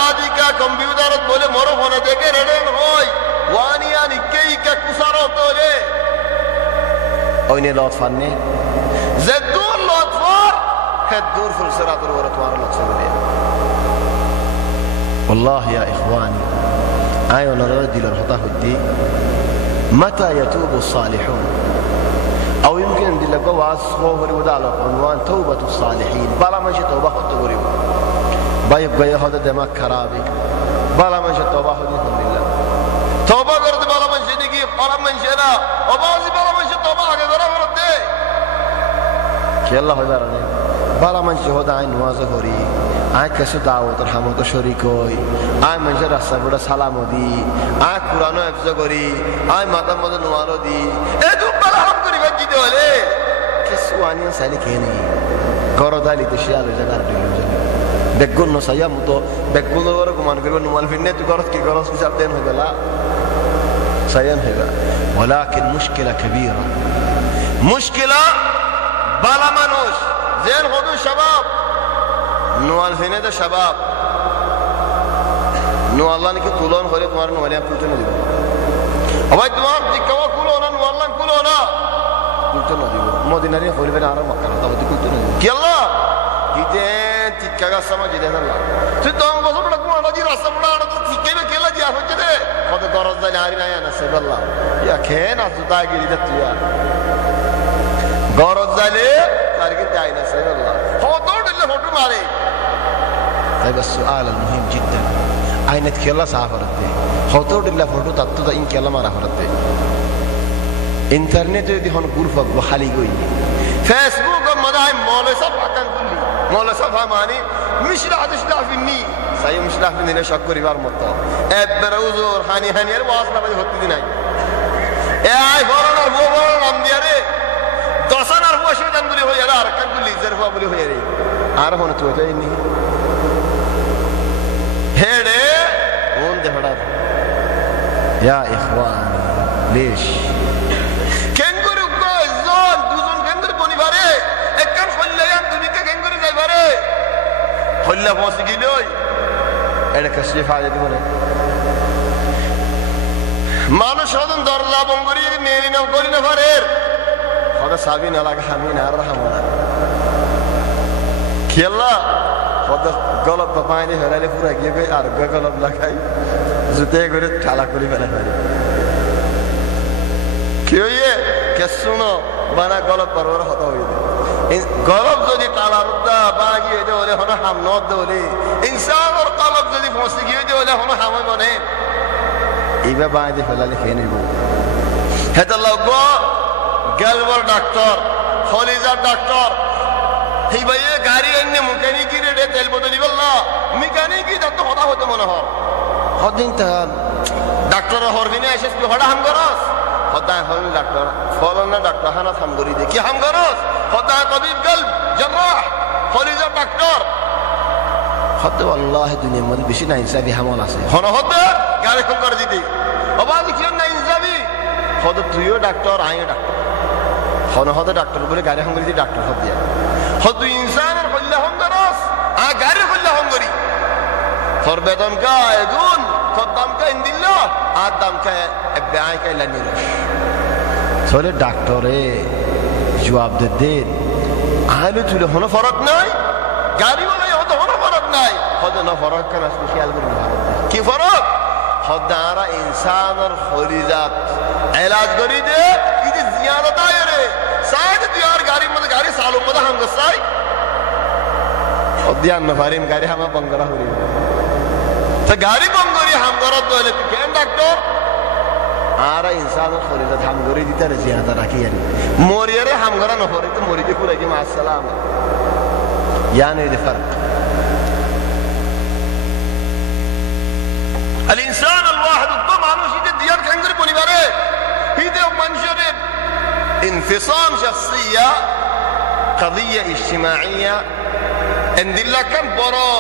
কম্পিউটারত বলে মরো ফোনে দেখে রেডেন হই ওয়ানিয়া নিকে ইকা কুসারো তোলে ওইনে লত ফান্নে যে দূর লত ফর হে দূর ফুলসিরাতের ওরে তোমার লত চলে والله يا اخواني আয়ো নরর দিলর হতা হদ্দি متى يتوب الصالحون او يمكن ان دلك واس هو ودا على عنوان توبه الصالحين بلا ما شي توبه خط غري بايب گيه هذا دماغ خراب بلا ما شي توبه خد الحمد لله توبه کرد بلا ما شي نگي بلا ما شي نا اوازي بلا ما شي توبه আগে ধরে করতে কি আল্লাহ হজারনে بلا ما شي هذا عين نماز করি আয় কেসে দাওয়াত রহমত শরীক হই আয় মানুষের রাস্তা বড় সালাম দি আয় কুরআন হিফজ করি আয় মাতা মদ নোয়ালো দি এ দুবালা হাম করি বাজিতে হলে কেসওয়ানিয়া সাইলে কেনি করদালি তো শিয়াল জায়গার দিল বেগুন ন সায়াম তো বেগুন ওরে গুমান করব নোমাল ফিনে তুই করস কি করস হিসাব দেন হইলা সায়াম হইবা ولكن مشكله كبيره মুশকিলা বালা মানুষ যেন হদু শাবাব নোয়াল ফিনেতে শাবাব নোয়াল্লাহ নাকি তুলন করে তোমার নোয়ালিয়া তুলতে না দিব ভাই তোমার দিকাও কুলো না নোয়াল্লাহ কুলো না তুলতে না দিব মদিনারি হইবে না আর মক্কা না তাও তুলতে না দিব কি আল্লাহ ইতে টিক্কা সমাজ দেন আল্লাহ তুই তো অঙ্গ বড় কোন আজি রাস্তা বড় আর তো ঠিকই কেলা যা হচ্ছে রে কত দরজ যায় না না না সাইবাল্লাহ ইয়া খেন আজুদা গিরি দে তুই গরজ জালে তার কি তাই না সাইবাল্লাহ ফটো দিলে ফটো মারে طيب السؤال المهم جدا أين تكلا سافرته فوتو دللا فوتو تاتو دا إن كلا ما رافرته إنترنت يدي هون غرفة بحالي قوي فيسبوك مداهم مولى صف أكن كلي مولى صف هماني مش راح تشلح في الني سايو مش راح في الني شكوري بار مطا بروزور هاني هاني الواصلة بدي هتدي ديناي أي فورنا هو فورنا أم دياره دوسان أرفو أشوف تنبلي هو يلا أركان كلي زرفوا بلي هو يري أعرف هون تويته إني هيدا هون ده هذا يا إخوان ليش كنغورو كوزون دوزون كنغورو بوني باره اكن خليان دنيا كنغورو جاي باره خلا فوسي لوي انا كشف على دي بونه মানুষ হদন দরলা বঙ্গরি নেরি না করি না পারের খোদা সাবি না লাগা হামিন আর রহমান কি আল্লাহ খোদা গলব পানি হেরালে পুরা গিয়ে গই আর গলব লাগাই জুতে করে ঠালা করে ফেলে পারে কি হইয়ে কে শুনো বানা গলব পরবর হতা হইবে গলব যদি টালা রুদা বাগিয়ে দে হলে হনা হাম নদ দলে ইনসান আর কলব যদি ফসি গিয়ে দে হলে হনা হাম বনে এইবা বাঁধে ফেলালে খেয়ে নেব হেতাল্লাহ গো গেলবর ডাক্তার হলিজার ডাক্তার এই ভাইয়ে গাড়ি এনে মেকানিকি রেডে তেল বদলি বললা মেকানিকি যত কথা হতে মনে হয় হদিন তান ডাক্তার হরদিনে এসে তুই হড়া হাম করস হদায় হল ডাক্তার ফলনা ডাক্তার হানা হাম করি দে কি হাম করস হদায় তবিব কলব জাররাহ হলিজার ডাক্তার হতে আল্লাহ দুনিয়া মধ্যে বেশি না ইনসাফি হামল আছে হন হতে গাড়ি খুব করে দিদি অবাক কি না ইনসাফি হতে তুইও ডাক্তার আইও ডাক্তার হন হতে ডাক্তার বলে গাড়ি হাম করি দি ডাক্তার হত দিয়া হত ইনসান আর কল্লা হাম করস আ গাড়ি কল্লা হাম করি তোর বেতন কা এদুন তোর দাম কা ইনদিল্লাহ আর দাম কা এবাই কা লানিরস চলে ডাক্তারে জবাব দে আইলে তুই হন ফরক নাই গাড়ি বলে হত হন ফরক নাই হত না ফরক কেন আসলে খেয়াল করি কি ফরক হদারা ইনসানের ফরিজাত ইলাজ করি দে কি জিয়ারত আয় রে সাইদ দিয়ার গাড়ি মধ্যে গাড়ি সালো মধ্যে হাম গসাই হদিয়ান না ফারিম গাড়ি হামা বঙ্গরা হরি তো গাড়ি বঙ্গরি হাম করত দলে তুই কেন ডাক্তার আরা ইনসানের ফরিজাত হাম করি দিতে রে জিয়ারত রাখি আর মরিয়ারে হাম করা না হরে তো মরি দে পুরা কি মা আসসালাম يعني ده فرق الإنسان الواحد الضمع نوشي ديار كنجر بني بره هيدا منشر انفصام شخصية قضية اجتماعية عند الله كم برا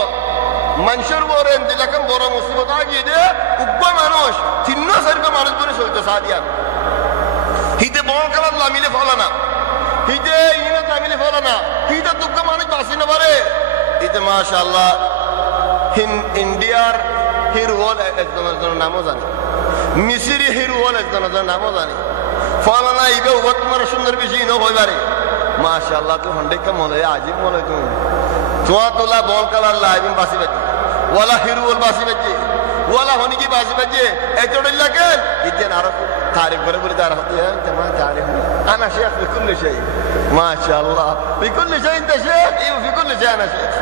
منشر ور عند الله كم برا مصيبة عادية ده وبما منوش تناس هرب مارس بره شو تصاديا هيدا بانك الله ميله فلنا هيدا ينا تعمله فلنا هيدا دكتور مانج باسينا بره هيدا ما شاء الله ইন্ডিয়ার হিরো হল একজনের নামও জানি মিসরি হিরো হল একজনের নামও জানি ফলানা ইবে উবা তোমার সুন্দর বেশি ন হই পারে মাশাআল্লাহ তো হন্ডে কা মনে আজিব মনে তুমি তোয়া তোলা বল কালার লাইবিন বাসি বাজি ওয়ালা হিরো হল বাসি বাজি ওয়ালা হনি কি বাসি বাজি এতড় লাগে ইতেন আর তারিফ করে বলে তার হতে জামা তারিফ انا شيخ في كل شيء ما شاء الله في كل شيء انت شيخ ايوه في كل شيء انا شيخ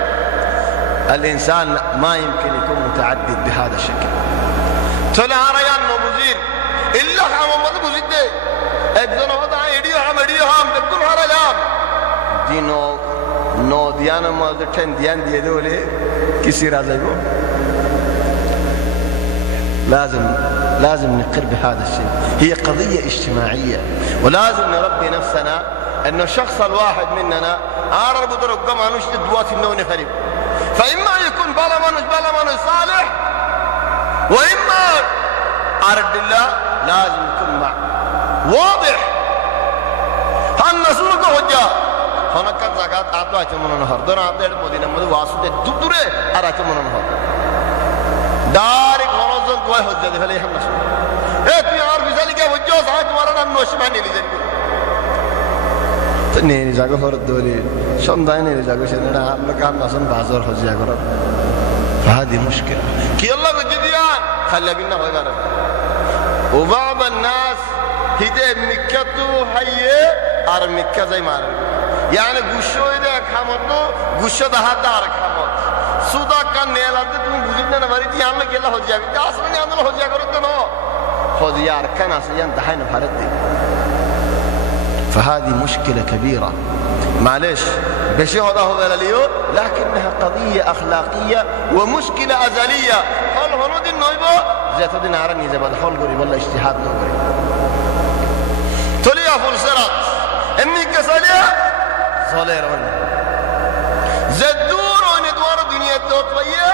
الإنسان ما يمكن يكون متعدد بهذا الشكل طلع ريان مبوزين إلا حام مبوزين دي একজন হতা এডিও হাম দেখুন হারালাম দিনো নো দিয়ানা মধ্যে টেন দিয়ান দিয়ে দেলে কিসি রাজাইবো لازم نقر بهذا الشيء هي قضية اجتماعية ولازم نربي نفسنا أن الشخص الواحد مننا عارب درق ما نشتد دوات النون خريب فإما يكون بلا صالح وإما أرد الله لازم يكون مع واضح হান নাসুল কো হজ্জা হনকার জায়গা আতো আছে মনে হর ধর আমাদের মদিনার মধ্যে ওয়াসুতে দূরে আর আছে মনে হর ডাইরেক্ট মনোজন দোয়া হজ্জা দে ফেলে হান নাসুল এ তুই আর বিজালি কে হজ্জা সাহেব তোমার নাম নসিমা নিলি জানি তো নেই জায়গা হর দোলে সন্ধ্যায় নেই জায়গা সেটা আমরা কার নাসুন বাজার হজ্জা করো هذه مشكلة كي الله بجديان خلى بينا غيره وبعض الناس هيدا مكتو هي ار مكة زي ما يعني غشو إذا خامتو غشو ده هذا ار خامت سودا كان نيلات تم بوجدنا نباري دي هم لك يلا هجيا ده أصلاً يعمل هجيا كرت نو هجيا أركان أصلاً دحين بحرت دي فهذه مشكلة كبيرة معلش بشي هذا هو اليوم لكنها قضية أخلاقية ومشكلة أزلية هل هنود النويبة زيت دين عرني زي بعد حول قري والله اجتهاد نقري تلي أفول سرات إني كسالية صالير وني زدور وندوار الدنيا التوطية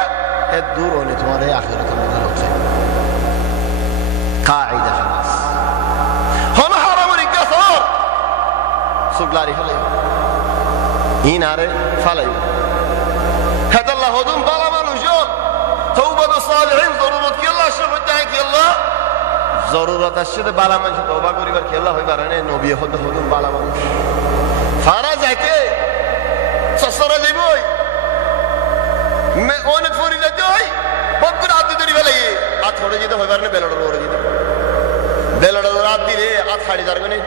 الدور وندوار آخرة المدلوطة قاعدة خلاص هنا حرام الكسار سبلاري خليه إيناره فلايو هذا الله هدوم بالا ما نجول توبة الصالحين ضرورة كلا شرط دعك الله ضرورة الشد بالا ما نجول توبة قريبا كلا هاي بارنه نبي هدوم بالا ما نجول فارز هكى سسر لبوي मैं ओने फोरी लग जाए बहुत कुछ आते तेरी वाले ये आज थोड़े जीते हुए बारने बेलड़ रोड जीते बेलड़ रोड आती रे आज खाड़ी जारगो नहीं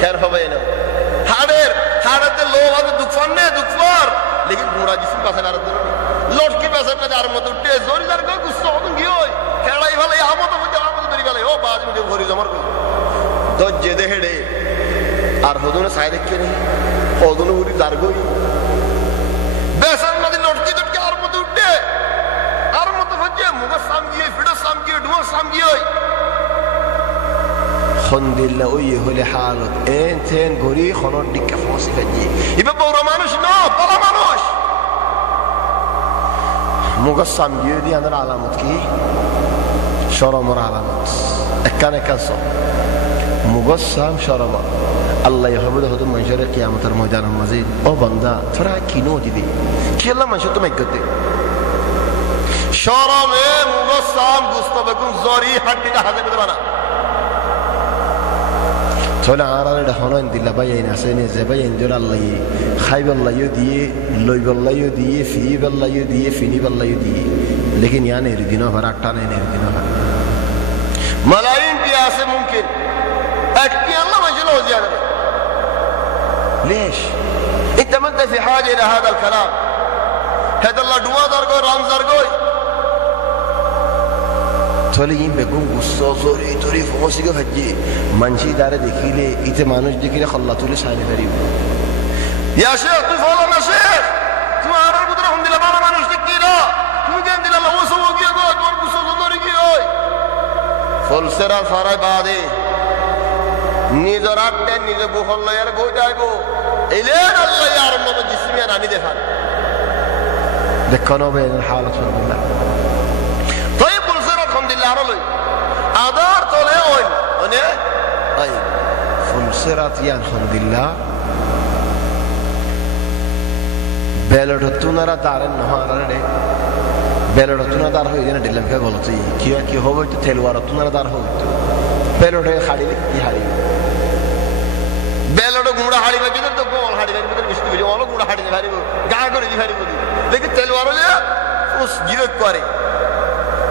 खैर हो गए ना हार्डर हार्डर लोग आते दुखवार लेकिन बुरा जिसम पैसे ना रहते लौट के पैसे ना जार मत उठे जोरी जार को गुस्सा हो तुम क्यों है खेड़ा ही वाले आमों तो मुझे मेरी वाले हो बाज मुझे भोरी जमर को दो जेदे हेडे आर हो दोनों शायद क्यों नहीं हो दोनों पूरी जार को ही बेसन ना दिन लौट के आर मत उठे मुगा सामगिए फिडो सामगिए डुआ सामगिए خندل أوي هولي حالك أنتين غوري خنور ديك فوسي فجي يبقى بورا مانوش نا بلا مانوش مقسم جيودي عند العلامات كي شرمر علامات كان كسر مقسم شرمر الله يحمده هذا منجر قيامة الميدان المزيد أو بندا ترى كينو دي كي الله منشوت ما يقدر شرم مقسم بستبكون زاري حدي ده هذا بدمنا تولى عارض دهونا إن دل بايين عسين زباين دول الله خيب الله يدي لوي الله يدي في بالله يدي فيني بالله يدي लेकिन यहाँ नहीं रिदिना फराक्टा नहीं रिदिना फराक मलाइन की आसे मुमकिन أكيد الله ما جلوه زيادة ليش أنت ما أنت في حاجة إلى هذا الكلام هذا الله دوا درجة رام درجة تولين بيكون قصصوري توري فموسيقى فجي منشي داره دكيله إنت مانوش دكيله خلاطو لي ساني فريو يا شيخ تفضل يا شيخ تو عارف بدنا هم دلنا ما مانوش دكيله تو جن دلنا الله وسوق يا جود ما قصصوري كيوي فلسرا فراي بعدي نيزرات تن نيز بوخل لا يار بو جايبو إلين الله يار ما بجسمي أنا ندفع دكانو بين الحالة بالله طيب فلسرا الحمد لله رلوي أدار طلعون أنا طيب فلسرا يا الحمد لله بلدتنا را دارن نهار رده بلدتنا دار هوي جنا دلهم كه غلطي كي هو بيت تلوارتنا را دار هوي بلده خالي لي هاري بلده غوڑا هاري بجد تو گول هاري بجد بيشتي بجو والله غوڑا هاري هاري گا করে দি هاري بودي लेकिन تلوارو ले उस जीवक করে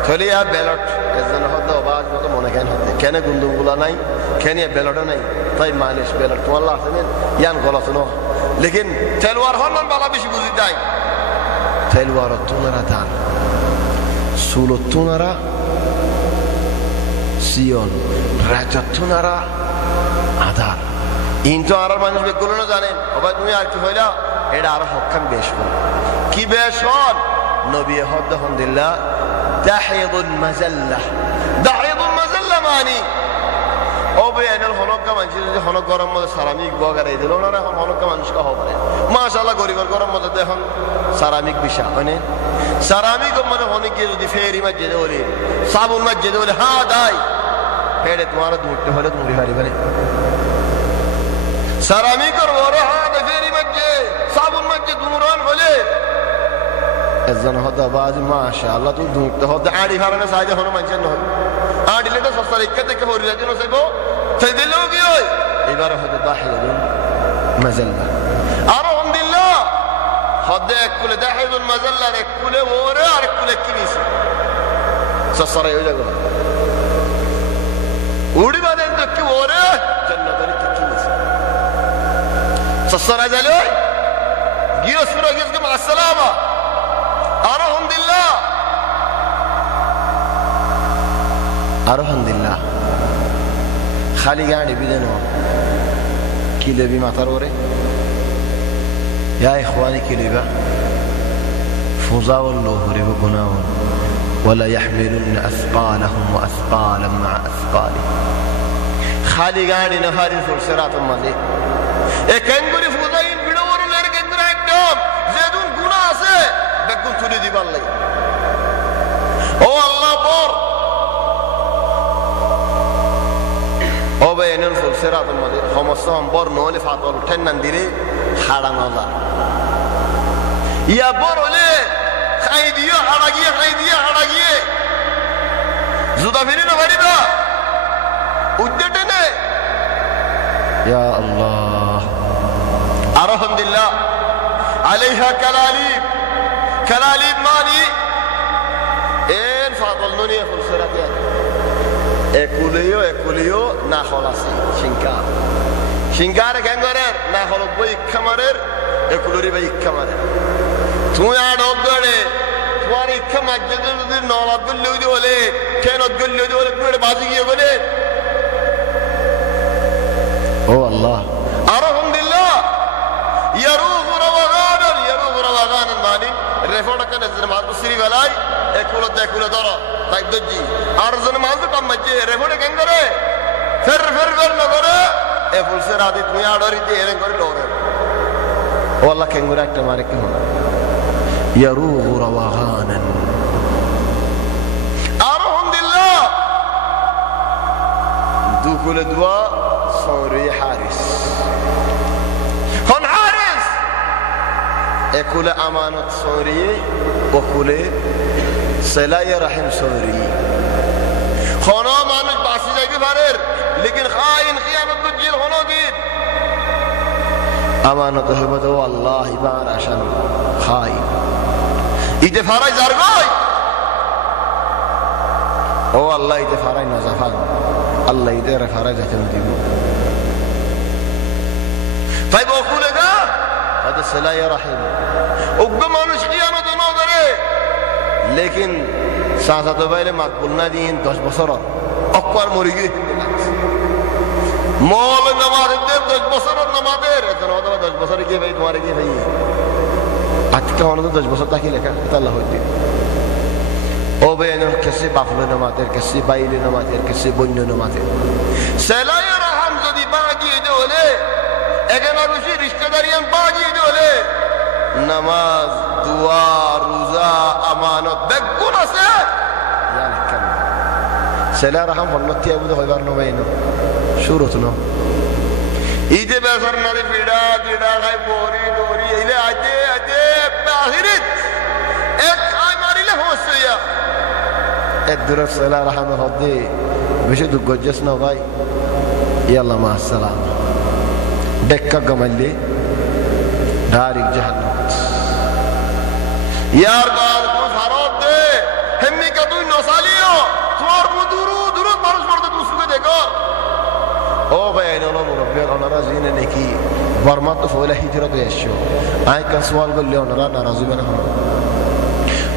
থলে আর বেলট এজন হদ আওয়াজ মতো মনে কেন হতে কেন গুন্দুগুলা নাই কেন বেলট নাই তাই মালিশ বেলট তো আল্লাহ আছে ইয়ান গলত ন लेकिन تلوار হনন বালা বেশি বুঝি যায় تلوار তুনারা দান সুলো তুনারা সিয়ন রাজা তুনারা আদার ইনতো আর মানুষ বেগুলো না জানেন ওবা তুমি আর কি হইলা এটা আর হকাম বেশ হল কি বেশ হল নবী হদ আলহামদুলিল্লাহ দাহিদুল মাযাল্লাহ মানি ওবেনল হনকা মানুষ যে হনক গরম মধ্যে সারামিক বগারে দিল না এখন হনকা মানুষ কা হবে মাশাআল্লাহ গরিবের গরম মধ্যে দেখুন সারামিক বিশা মানে সারামিক মানে হনকি যদি ফেরি মসজিদে বলি সাবুন মসজিদে বলি হ্যাঁ দাই ফেরে তোমার দুটে হলে তুমি হারি বলে سرامی کر ورها دفیری مجھے صابون مجھے دوران خلے ازن هذا بعد ما شاء الله تو دونك هذا عادي فارنا ساجه هنا منجن هون عادي لده سفر يكته كهوري لدينو سيبو تدلو كيوي عبارة هذا ضاحي لدين مزلة أرهم بالله هذا كل ضاحي المزلة كل ورا كل كنيسة سفر يوجد ودي بعدين تك ورا جنة دريت كنيسة سفر أجلوي جيوس فرا جيوس مع السلامة أرهم بالله أرهم بالله خالي قاعد بدنه كيلو بما تروري يا إخواني كيلو بقى فوزا والله رب بناون ولا يحملن أثقالهم وأثقالا مع أثقالهم خالي قاعد نهاري فرسرات المالي كنغوري فوزاين بدور لر كنغرا اكدم زيدون گناہ سے بكون تولي دي بالله او الله بور او بينن فرسرات المالي خمسهم بور نولي فاطول تنن ديري حرام الله يا بور له خايديه حرقيه زودافينه فريدا ودتنه يا الله أرهم بالله عليها كلاليب ماني إن فاضلنوني في الصلاة اكوليو نا خلاصي شنكار كنغرر نا خلق بي كمرر اكولوري بي كمرر تو يا دوغره تواري كما جدل نولا گلو دولے كينو گلو دولے بڑے بازی یہ بولے او الله أرهم بالله يروغ روغانا ماني الرفوع كان نزل مال بسري ولاي اكولو دورا تايك دجي أرزن مال تو كم مجھے الرفوع كان کرے فر نظرے فل سے رادی دنیا ڈوری دے رنگ کر لورے او الله كان غراك تمارك هنا يروغ روغانا أرهم بالله دوكل دواء صوري حارس هون حارس اكل امانة صوري وكل سلاي رحم صوري خونو امانة باسي جاي بفرر لكن خائن خيانة تجيل خونو دين امانة هبته والله بار عشان خائن ايده فارای زرگوي او الله ايده فارای نزفان الله يدير فرجة تمديبو طيب أقول لك هذا السلاية رحيم وقبما نشقيانا دنوغري لكن ساسة دبايلة مقبولنا دين دوش بصرا أكبر مريقي مول نماز الدين دوش بصرا نماز دير دنوغرا دوش بصرا كيف هي تماري كيف هي أتكا وانا دوش بصرا تاكي لك الله الدين او بینو کسی بافلو نماتر کسی بایلی نماتر کسی بنیو نماتر سلای رحم زدی باقی دوله اگر نروشی رشته داریم باقی دوله نماز دعا روزا امانت بگون است یعنی کم سلای رحم فلنتی ابوده خوی برنو بینو شروطنو ایده بسر ناری پیدا خی دوری ایله عجه باخرت ایک آیماری لحوصیا الدرس سلا رحمه الله بشدو جسنا غاي يلا مع السلامة دكا قملي دارك جهنم يار قال تو فراد دے ہمی کا تو نوسالیو توار درود مارش مرد تو سوگے دیکھو او بھائی نو مربی انا رازین نکی ورمات فولا ہجرت یشو آئی کا سوال گل لیو نرا ناراضی بنا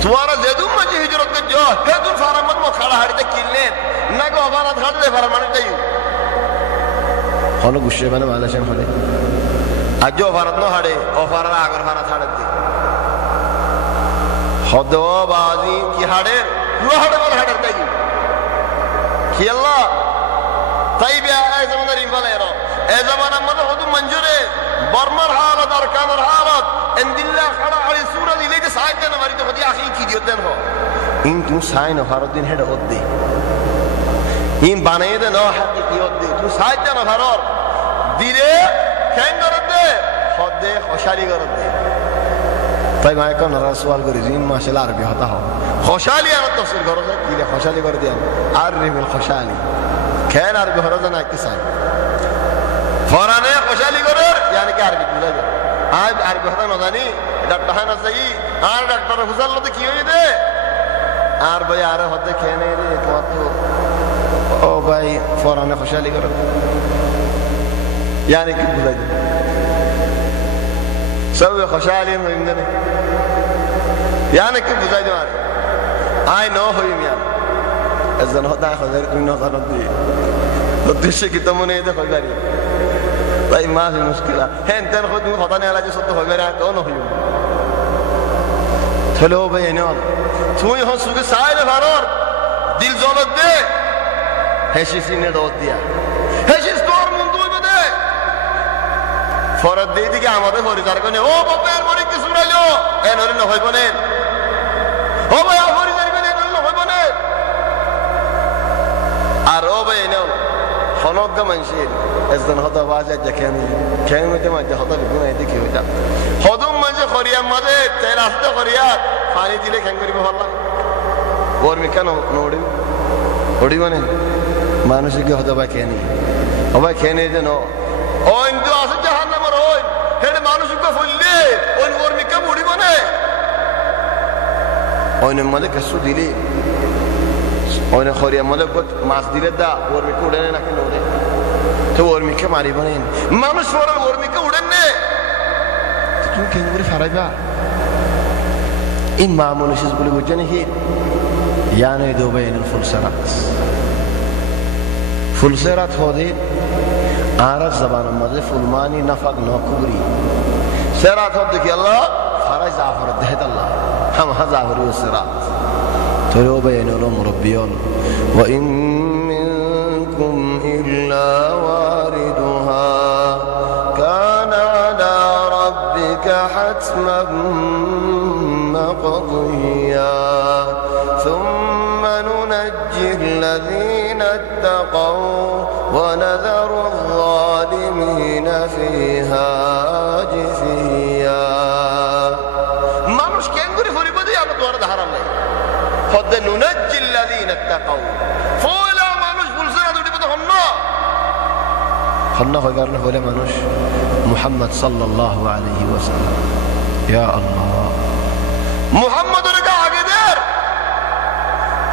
توارا زیدون مجھے ہجرت کے جو ہدون فارمت مو کھڑا ہڑی تے کلین نگو افارات ہڑ دے فرمان دیو خانو گوشے بنا مالا شن خلے اجو افارات نو ہڑے افارات آگر فارات ہڑ دے خدو بازی کی ہڑے رو ہڑے والا ہڑ دیو کی اللہ طيب يا زمان ريفال يرى زمان مدى خدو منجرة برمر حالات أركان الحالات إن الله خلا على سورة دي ليت سايدنا مريض خدي آخر كي ديوتن هو إن تو ساين فاردين هذا أودي إن بناية ده نوع حقيقي أودي تو سايدنا فرار ديره কেন করত দে হদে খোশালি করত দে তাই মায়ে কোন নারা সওয়াল করি জিম মাশাআল্লাহ আরবি হতা হ খোশালি আর তফসির করো যে কি লে খোশালি করে দেন আর রিবিল খোশালি কেন আরবি হরো না কি চাই ফরানে খোশালি করে yani কি আরবি বুঝা যায় আজ আরবি হতা না জানি ডাক্তার হানা চাই আর ডাক্তার হুজাল লতে কি হই দে আর ভাই আর হতে খেয়ে নেই রে তোমার তো ও ভাই ফরানে খোশালি করো يعني কি বুঝা যায় سوي خشالي من عندنا يعني كيف بزاي جمال I know who you mean إذا هذا خذ منه خرطي تدريش كده من هذا خبري طيب ما في مشكلة هن تنخد من خطاني على جسد خبري أنا هو تلو بينهم توي هون سوق سائل فرار دل زولت ده هشي سينه دوت ديا هشي ستور من دوي بده ফরদ দিয়ে দিকে আমাদের পরিচার করে ও বাপের মরি কি শুনাইলো এ নরে ন হইব না ও ভাই পরিচার করে নরে ন হইব না আর ও ভাই নাও হনক গমনশিল এজন হতা বাজা দেখেনি কেমতে মাঝে হতা বিগুনাই দেখি হইতা হদম মাঝে খরিয়া মাঝে তে রাস্তা খরিয়া পানি দিলে কেন করিব ভাল্লা ওর মিকা নড়ি ওড়ি মানে মানুষকে হতা বা কেনি ওবা কেনে যেন ও ইন্দু আছে জাহান্নামের ওই হেডে মানুষকে ফুললে ওই ওর মিকা মুড়ি বনে ওইনের মধ্যে কিছু দিলি ওইনে খরিয়ার মধ্যে মাছ দিলে দা ওর মিকা উড়ে না কেন ওরে তো ওর মিকা মারি বনেন মানুষ ওর ওর মিকা উড়েন নে তুমি কেন করে ফারাইবা ইন মা মানুষিস বলে বুঝছেন কি يعني دوبين الفلسرات فلسرات هذه عرب زبان الماضي فلماني نفق نوكبري سرات هذه الله فرج زعفر الدهد الله هم هزعفر والسرات تلوبين لهم ربيون وإن منكم إلا واردها كان على ربك حتما مقضيا ثم ننجي الذين اتقوا ونذر الظالمين فيها جثيا মানুষ কেন করে ফরিবদি আলো তোর ধারা নাই ফদ নুনজ্জি الذين اتقوا ফলা মানুষ বলছে না দুটি কথা হন্ন হয় কারণে হলে মানুষ মুহাম্মদ সাল্লাল্লাহু আলাইহি ওয়াসাল্লাম ইয়া আল্লাহ মুহাম্মদের আগে দের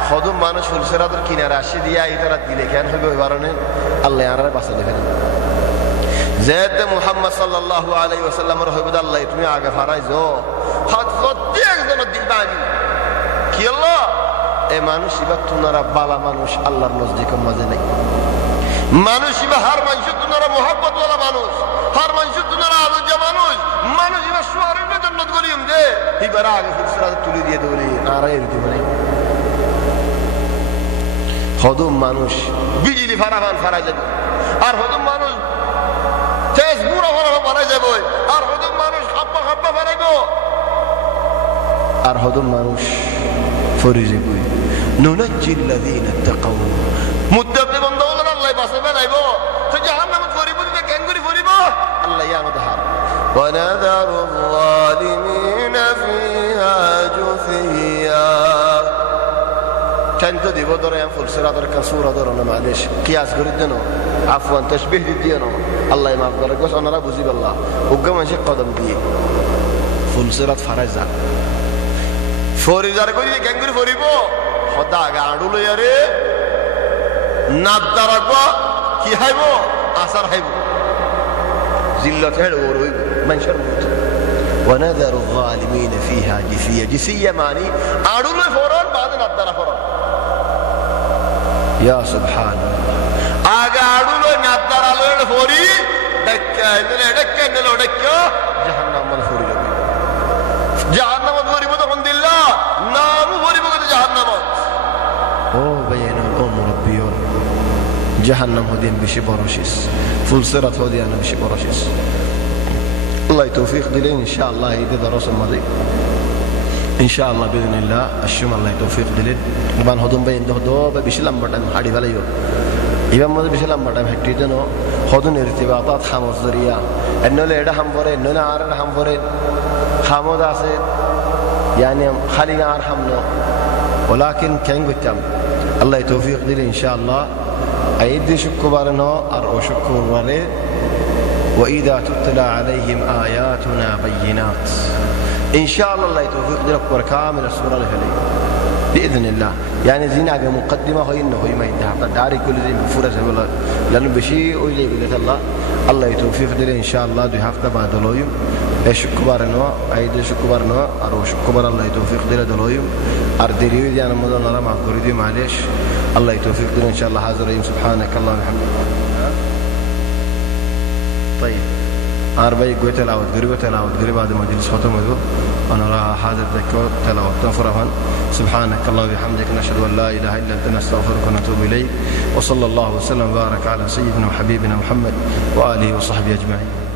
খদম মানুষ ফুলসেরাদের কিনারে আসি দিয়া ইতারা দিলে কেন হবে ওই কারণে আল্লাহ আরারে বাসা দেখেন যেতে মুহাম্মদ সাল্লাল্লাহু আলাইহি ওয়াসাল্লামের হইব আল্লাহ তুমি আগে ফারাইছো হাত প্রত্যেক জনের দিন বাজি কি আল্লাহ এই মানুষ ইবা তুনারা বালা মানুষ আল্লাহর নজদিকের মাঝে নাই মানুষ ইবা হার মানুষ তুনারা মুহাব্বত ওয়ালা মানুষ হার মানুষ তুনারা আলজা মানুষ মানুষ ইবা সুয়ারের জান্নাত গলিম দে ইবারা আগে ফুলসেরাদ তুলি দিয়ে দৌড়ি আরাই দিতে পারে হদম মানুষ বিজলি ফারাফান ফারাই যাবে আর হদম মানুষ তেজ বুড়ো ফারাফা ফারাই যাবে আর হদম মানুষ খাপ্পা খাপ্পা ফারাইব আর হদম মানুষ ফরি যাবে নুনাজ্জিল্লাযীনা তাকাউ মুত্তাকি বান্দা হলেন আল্লাহ বাসে ফেলাইব তো জাহান্নামে ফরিব দিতে কেন করে ফরিব আল্লাহ ইয়ানো দাহার ওয়ানাযারু যালিমিনা ফিহা জুসিয়া كان تدي بدر يا فلسرات الكسورة درنا معلش قياس قردنا عفوا تشبيه للدينا الله ما أقدر أقول أنا رب زيب الله وقام شيء قدم دي فلسرات فرزا فوريزار كوني كان يقول فوريبو خدا قاعدوا يا ري نادر أقوى كي هايبو أثر هايبو زلة هذا وروي من شر ونذر الظالمين فيها جثية جثية معني قاعدوا فوران بعد نادر فوران يا سبحان آگاڑو نادر آلو فوری دکا نلو دکا جہنم مل فوری لگی جہنم مل فوری بودو خند اللہ نامو فوری بودو جہنم او بینو او مربیون جهنم هدين بشي براشيس فلسرات هدين بشي براشيس الله توفيق دلين إن شاء الله إذا درس الماضي إن شاء الله بإذن الله الشم الله توفيق دلين لبان هدوم بين ده بشي لام بدن هادي فلا يو إذا ما بشي لام بدن هتيجي جنو خودن ارتباطات خاموز ذريا إنه ليدا هم فرين إنه نعارن هم فرين خامود عسيد يعني خلينا عارحمنا ولكن كين بتم الله يتوفيق دي إن شاء الله أيدي شكبرنا أرو شكر وريد وإذا تتلى عليهم آياتنا بينات إن شاء الله يتوفيق دي لك كامل السورة الهلية بإذن الله يعني زينا مقدمة هي إنه ما ينتهى داري كل ذي بفورة ولا لأنه بشيء ويلي بقول الله يتوفيق دي إن شاء الله دي هفته بعد دلويم إيش كبرنا أيدي شكبرنا أرو شكبر الله يتوفيق دي دلويم أردريو دي أنا مدن نرى مع كوريدي معلش الله يتوفيق دي إن شاء الله حاضر سبحانك الله وبحمدك. طيب أربعة قوة تلاوت قريب هذا مجلس ختم ذو أنا راح حاضر ذكر تلاوت تفرحان سبحانك الله وبحمدك نشهد أن لا إله إلا أنت نستغفرك ونتوب إليك وصلى الله وسلم وبارك على سيدنا وحبيبنا محمد وآله وصحبه أجمعين.